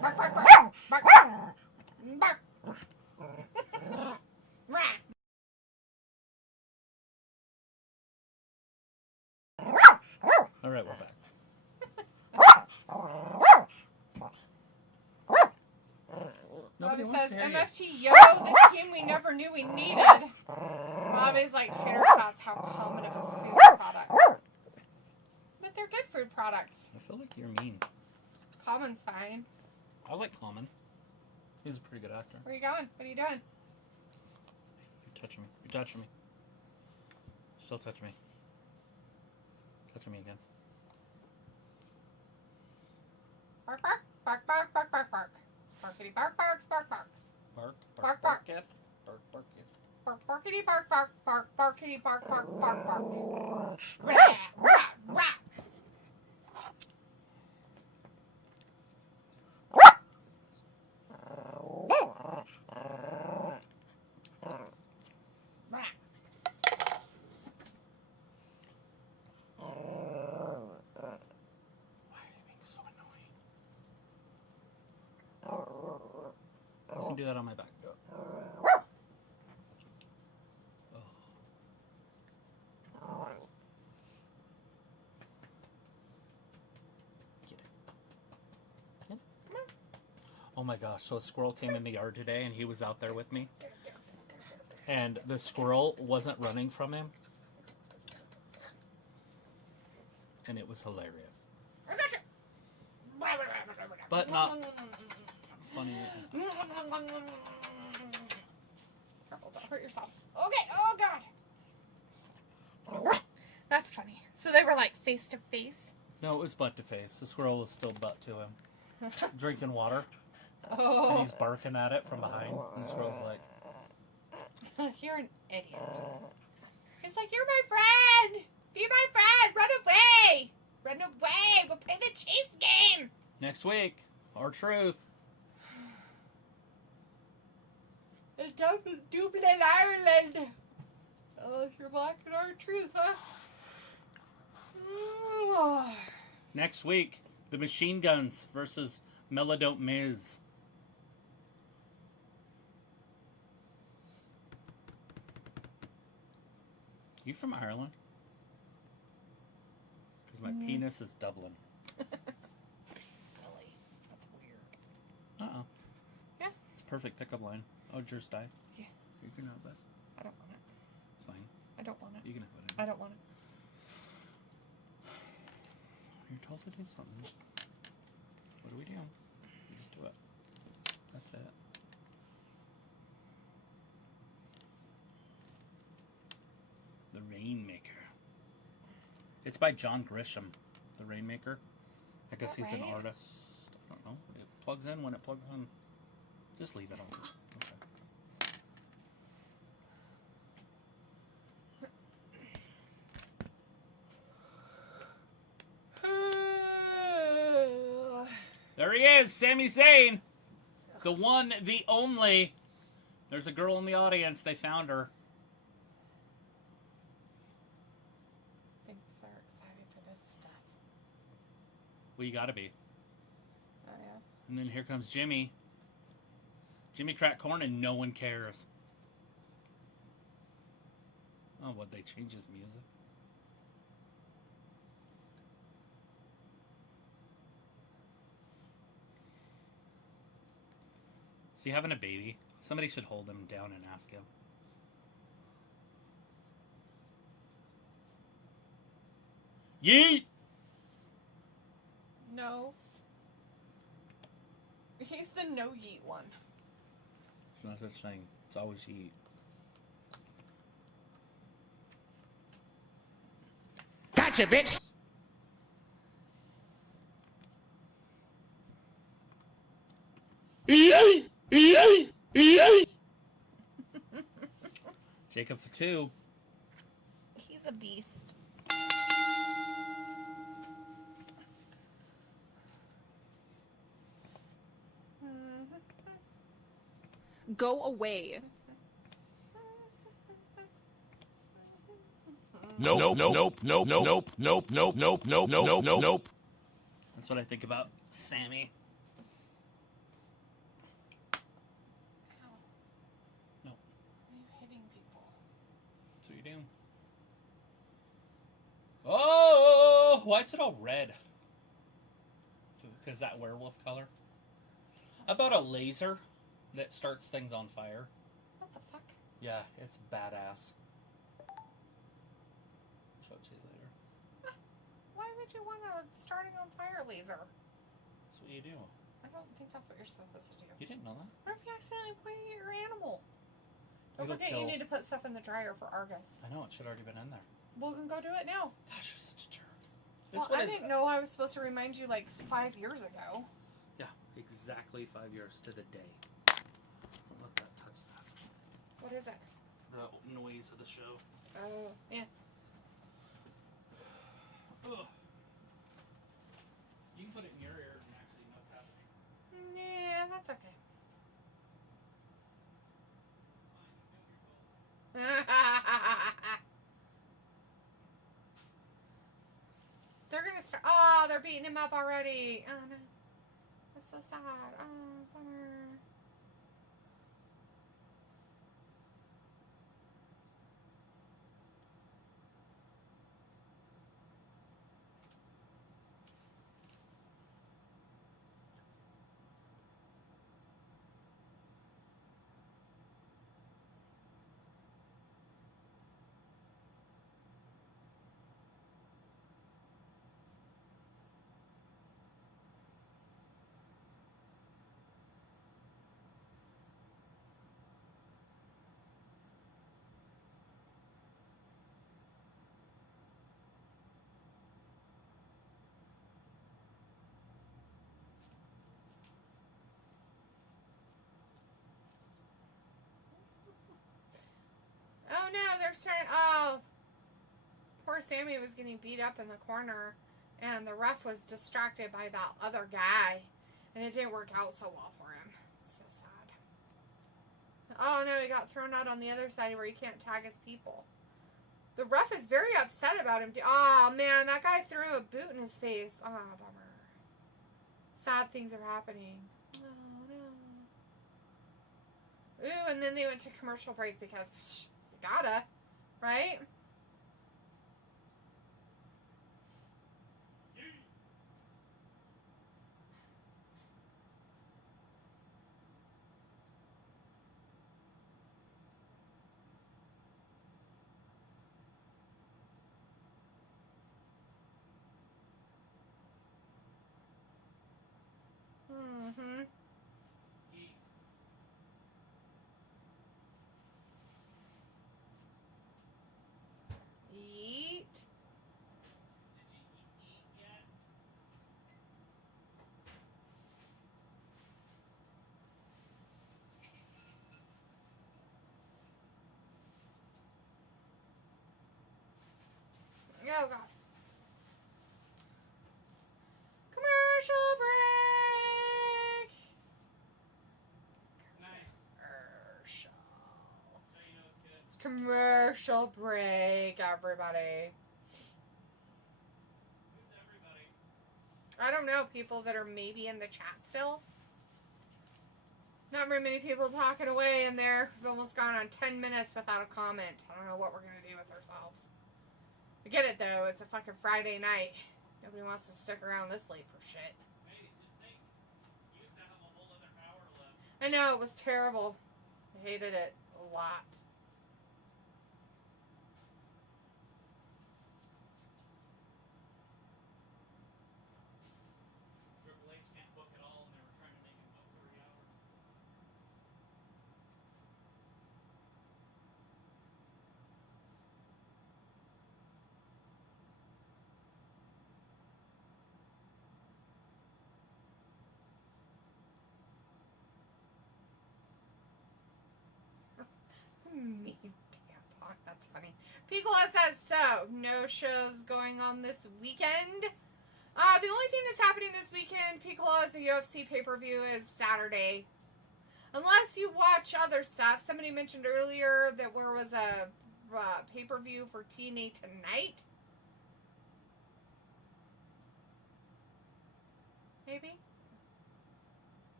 Bark, bark, bark. Bark, bark. Bark. Rat. All right, we're back. Nobody Robbie wants says, to hear you. MFT, yo, the team we never knew we needed. Robbie's like, tater tots, how common of a food product. But they're good food products. I feel like you're mean. Common's fine. I like Common. He's a pretty good actor. Where are you going? What are you doing? You're touching me. You're touching me. Still touching me. Touching me again. Bark, bark, bark, bark, bark, bark, bark. Barkity bark, barks, bark, barks. Bark, Bark, bark, bark. barketh. Bark, barketh. Bark, barkity bark, bark, bark, barkity bark, bark, bark, bark. Rah, rah, rah. Why are you being so annoying? You can do that on my back. Go. Oh. Get it. Get it. Oh my gosh, so a squirrel came in the yard today and he was out there with me. And the squirrel wasn't running from him. And it was hilarious. I got you. But not funny. Careful, don't hurt yourself. Okay, oh God. That's funny. So they were like face to face? No, it was butt to face. The squirrel was still butt to him. Drinking water. Oh. And he's barking at it from behind. And the squirrel's like, You're an idiot. He's like, you're my friend! Be my friend! Run away! Run away! We'll play the chase game! next week, R-Truth. The Dublin, Ireland! Oh, you're black and R-Truth, huh? Oh. Next week, the Machine Guns versus Melodote Miz. You from Ireland? Because my penis is Dublin. Silly. That's weird. Uh-oh. Yeah. It's a perfect pickup line. Oh, yours died. Yeah. You can have this. I don't want it. It's fine. I don't want it. You can have it. I don't want it. You're told to do something. What do we do? We just do it. That's it. The Rainmaker. It's by John Grisham. The Rainmaker. I guess he's an Alright. artist. I don't know. It plugs in when it plugs in. Just leave it on. Okay. There he is, Sami Zayn. The one, the only. There's a girl in the audience. They found her. Thanks, they're excited for this stuff. Well, you gotta be. Oh, yeah. And then here comes Jimmy. Jimmy cracked corn and no one cares. Oh, what, they change his music? Is he having a baby? Somebody should hold him down and ask him. Yeet! No. He's the no yeet one. There's no such thing. It's always yeet. Gotcha, bitch! Jacob Fatu. He's a beast. Go away. Nope, nope, nope, nope, nope, nope, nope, nope, nope, nope, nope, nope. That's what I think about Sammy. No. Why are you hitting people? That's what you do. Oh! Why is it all red? Because that werewolf color? About a laser that starts things on fire. What the fuck? Yeah, it's badass. Show it to you later. Why would you want a starting on fire laser? That's what you do. I don't think that's what you're supposed to do. You didn't know that? What if you accidentally pointed at your animal? Don't It'll forget you kill. need to put stuff in the dryer for Argus. I know, it should already been in there. Well, then go do it now. Gosh, you're such a jerk. Well, I didn't know I was supposed to remind you like 5 years ago. Yeah, exactly 5 years to the day. Don't let that touch that. What is it? The noise of the show. Oh, yeah. Ugh. You can put it in your ear and actually know what's happening. Yeah, that's okay. They're gonna start. Oh, they're beating him up already. Oh no, that's so sad. Oh, bummer. Oh no, they're starting. Oh, poor Sammy was getting beat up in the corner, and the ref was distracted by that other guy, and it didn't work out so well for him. It's so sad. Oh no, he got thrown out on the other side where he can't tag his people. The ref is very upset about him. Oh man, that guy threw a boot in his face. Oh, bummer. Sad things are happening. Oh no. Ooh, and then they went to commercial break because you gotta, right? Mm-hmm. Yeet. Oh god. Commercial break. Nice. It's commercial break, everybody. Who's everybody? I don't know, people that are maybe in the chat still. Not very many people talking away in there. We've almost gone on 10 minutes without a comment. I don't know what we're going to do with ourselves. I get it, though. It's a fucking Friday night. Nobody wants to stick around this late for shit. Hey, just think. You used to have a whole other hour left. I know, it was terrible. I hated it a lot. Triple H can't book it all, and they were trying to make it book 3 hours. Me tampon. That's funny. Piccola says so. No shows going on this weekend. The only thing that's happening this weekend, Piccola, is a UFC pay-per-view is Saturday. Unless you watch other stuff. Somebody mentioned earlier that there was a pay-per-view for TNA tonight. Maybe?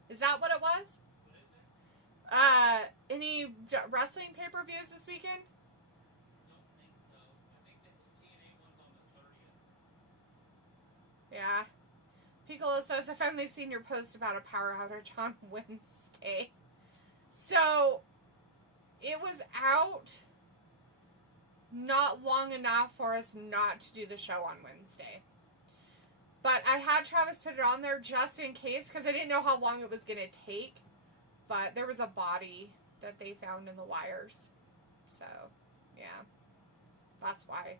Is that what it was? Any wrestling pay-per-views this weekend? Don't think so. I think the TNA one's on the 30th. Yeah. Piccolo says, I finally seen your post about a power outage on Wednesday. So, it was out not long enough for us not to do the show on Wednesday. But I had Travis put it on there just in case, because I didn't know how long it was going to take. But there was a body that they found in the wires. So, yeah. That's why.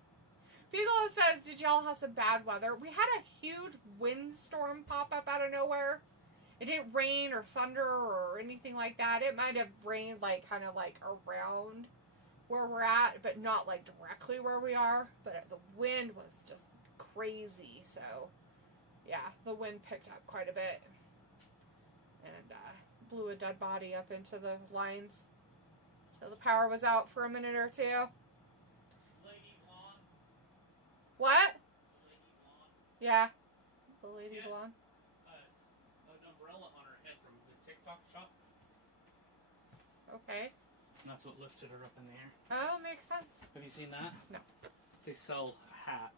Beagle says, did y'all have some bad weather? We had a huge windstorm pop up out of nowhere. It didn't rain or thunder or anything like that. It might have rained like kind of like around where we're at, but not like directly where we are. But the wind was just crazy. So yeah, the wind picked up quite a bit and blew a dead body up into the lines. So the power was out for a minute or two. What? Yeah. The lady blonde. An umbrella on her head from the TikTok shop. Okay. And that's what lifted her up in the air. Oh, makes sense. Have you seen that? No. They sell a hat.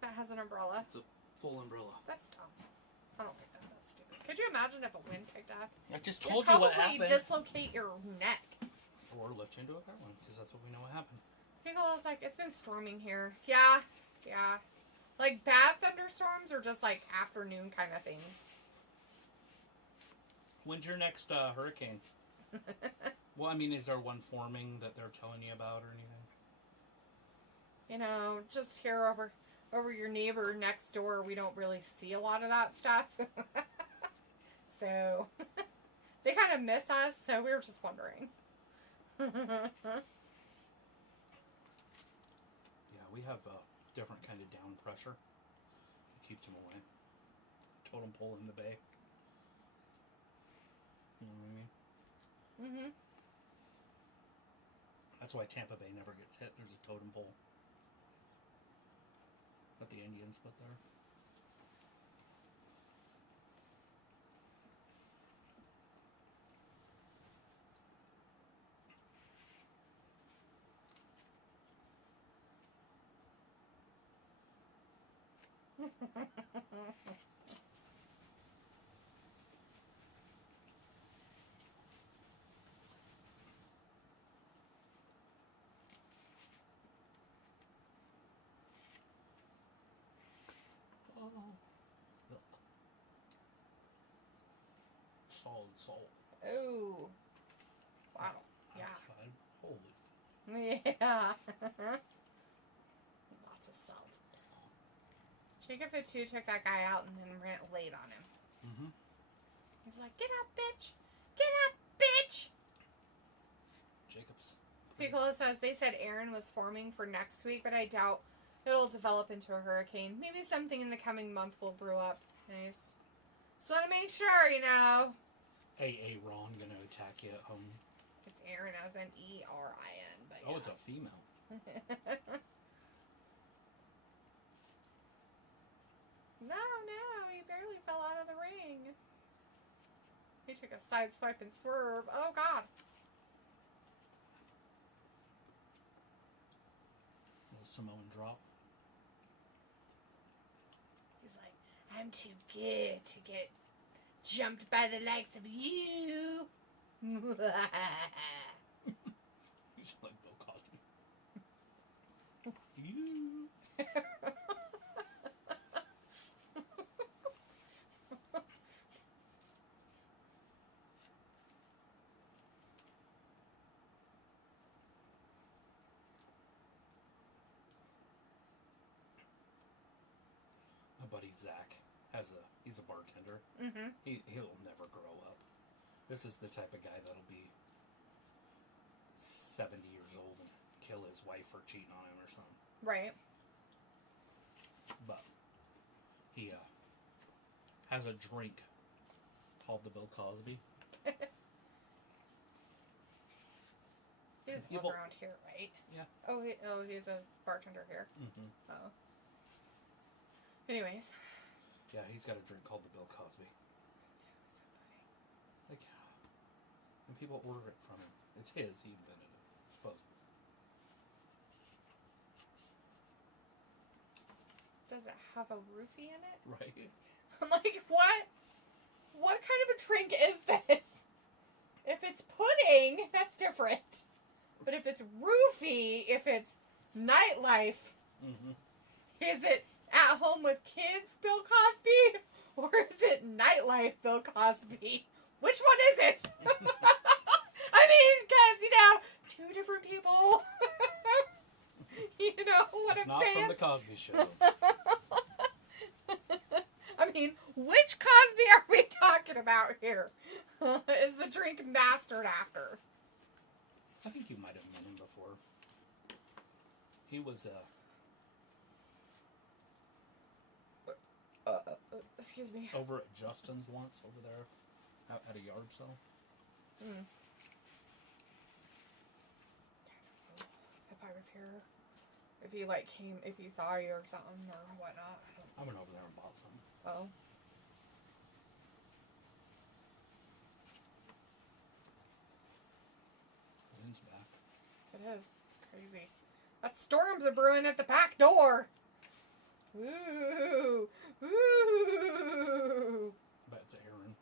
That has an umbrella. It's a full umbrella. That's dumb. I don't think that's stupid. Could you imagine if a wind picked up? I just told you what happened. Probably dislocate your neck. Or lift you into a car one, because that's what we know what happened. Pickle is like, it's been storming here. Yeah. Yeah. Like bad thunderstorms or just like afternoon kind of things? When's your next hurricane? Well, I mean, is there one forming that they're telling you about or anything? You know, just here over your neighbor next door, we don't really see a lot of that stuff. So, they kind of miss us, so we were just wondering. Yeah, we have a different kind of down pressure. It keeps them away. Totem pole in the bay. You know what I mean? Mm-hmm. That's why Tampa Bay never gets hit. There's a totem pole that the Indians put there. Look. Solid salt. Oh. Wow. Yeah. Outside. Holy. Yeah. Lots of salt. Jacob too took that guy out and then ran late on him. Mm-hmm. He's like, get up, bitch! Get up, bitch! Jacobs. Piccolo says they said Aaron was forming for next week, but I doubt it'll develop into a hurricane. Maybe something in the coming month will brew up. Nice. Just want to make sure, you know. Hey, Ron, gonna attack you at home. It's Aaron as in E-R-I-N. But Oh, yeah. it's a female. No, he barely fell out of the ring. He took a side swipe and swerve. Oh, God. Little Samoan drop. He's like, I'm too good to get jumped by the likes of you. He's like Bill Cosby. You. My buddy Zach he's a bartender. Mm-hmm. He'll never grow up. This is the type of guy that'll be 70 years old and kill his wife for cheating on him or something. Right. But he has a drink called the Bill Cosby. He doesn't live around here, right? Yeah. Oh, he's a bartender here. Mm-hmm. Oh. Anyways. Yeah, he's got a drink called the Bill Cosby. Like, and people order it from him. It's his. He invented it, supposedly. Does it have a roofie in it? Right. I'm like, what? What kind of a drink is this? If it's pudding, that's different. But if it's roofie, if it's nightlife, Mm-hmm. is it at home with kids, Bill Cosby? Or is it nightlife, Bill Cosby? Which one is it? I mean, because, you know, two different people. You know what It's I'm not saying? from the Cosby Show. I mean, which Cosby are we talking about here? Is the drink bastard after? I think you might have met him before. He was Excuse me. over at Justin's once over there out at a yard sale. If I was here, if he like came, if he saw you or something or whatnot. I went over there and bought some. Oh. Wind's back. It is. It's crazy. That storms are brewing at the back door. Ooh. Ooh. But it's Aaron.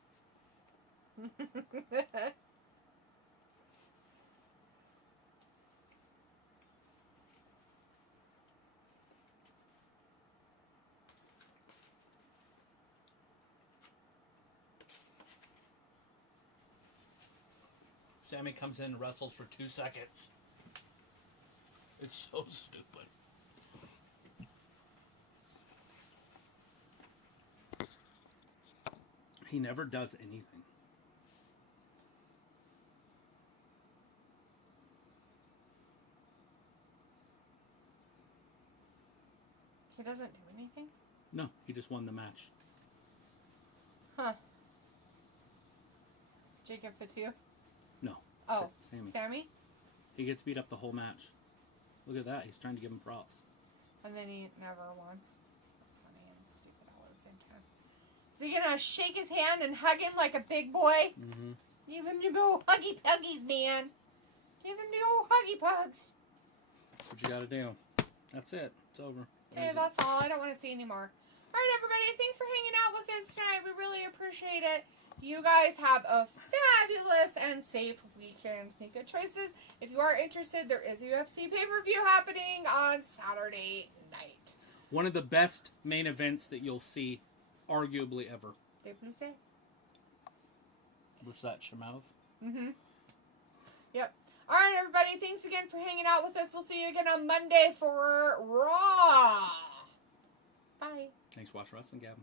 Sammy comes in and wrestles for 2 seconds. It's so stupid. He never does anything. He doesn't do anything? No, he just won the match. Huh. Jacob Fatu? No. Oh, Sammy. Sammy? He gets beat up the whole match. Look at that. He's trying to give him props. And then he never won. That's funny and stupid all at the same time. Is he gonna shake his hand and hug him like a big boy? Mm-hmm. Give him to go huggy puggies, man. Give him to go huggy pugs. That's what you gotta do. That's it. It's over. Okay, that's all. I don't want to see anymore. Alright, everybody. Thanks for hanging out with us tonight. We really appreciate it. You guys have a fabulous and safe weekend. Make good choices. If you are interested, there is a UFC pay-per-view happening on Saturday night. One of the best main events that you'll see, arguably, ever. Dave Bruce? What's that, Shemov? Mm-hmm. Yep. All right, everybody. Thanks again for hanging out with us. We'll see you again on Monday for Raw. Bye. Thanks for watching Wrestling Gab.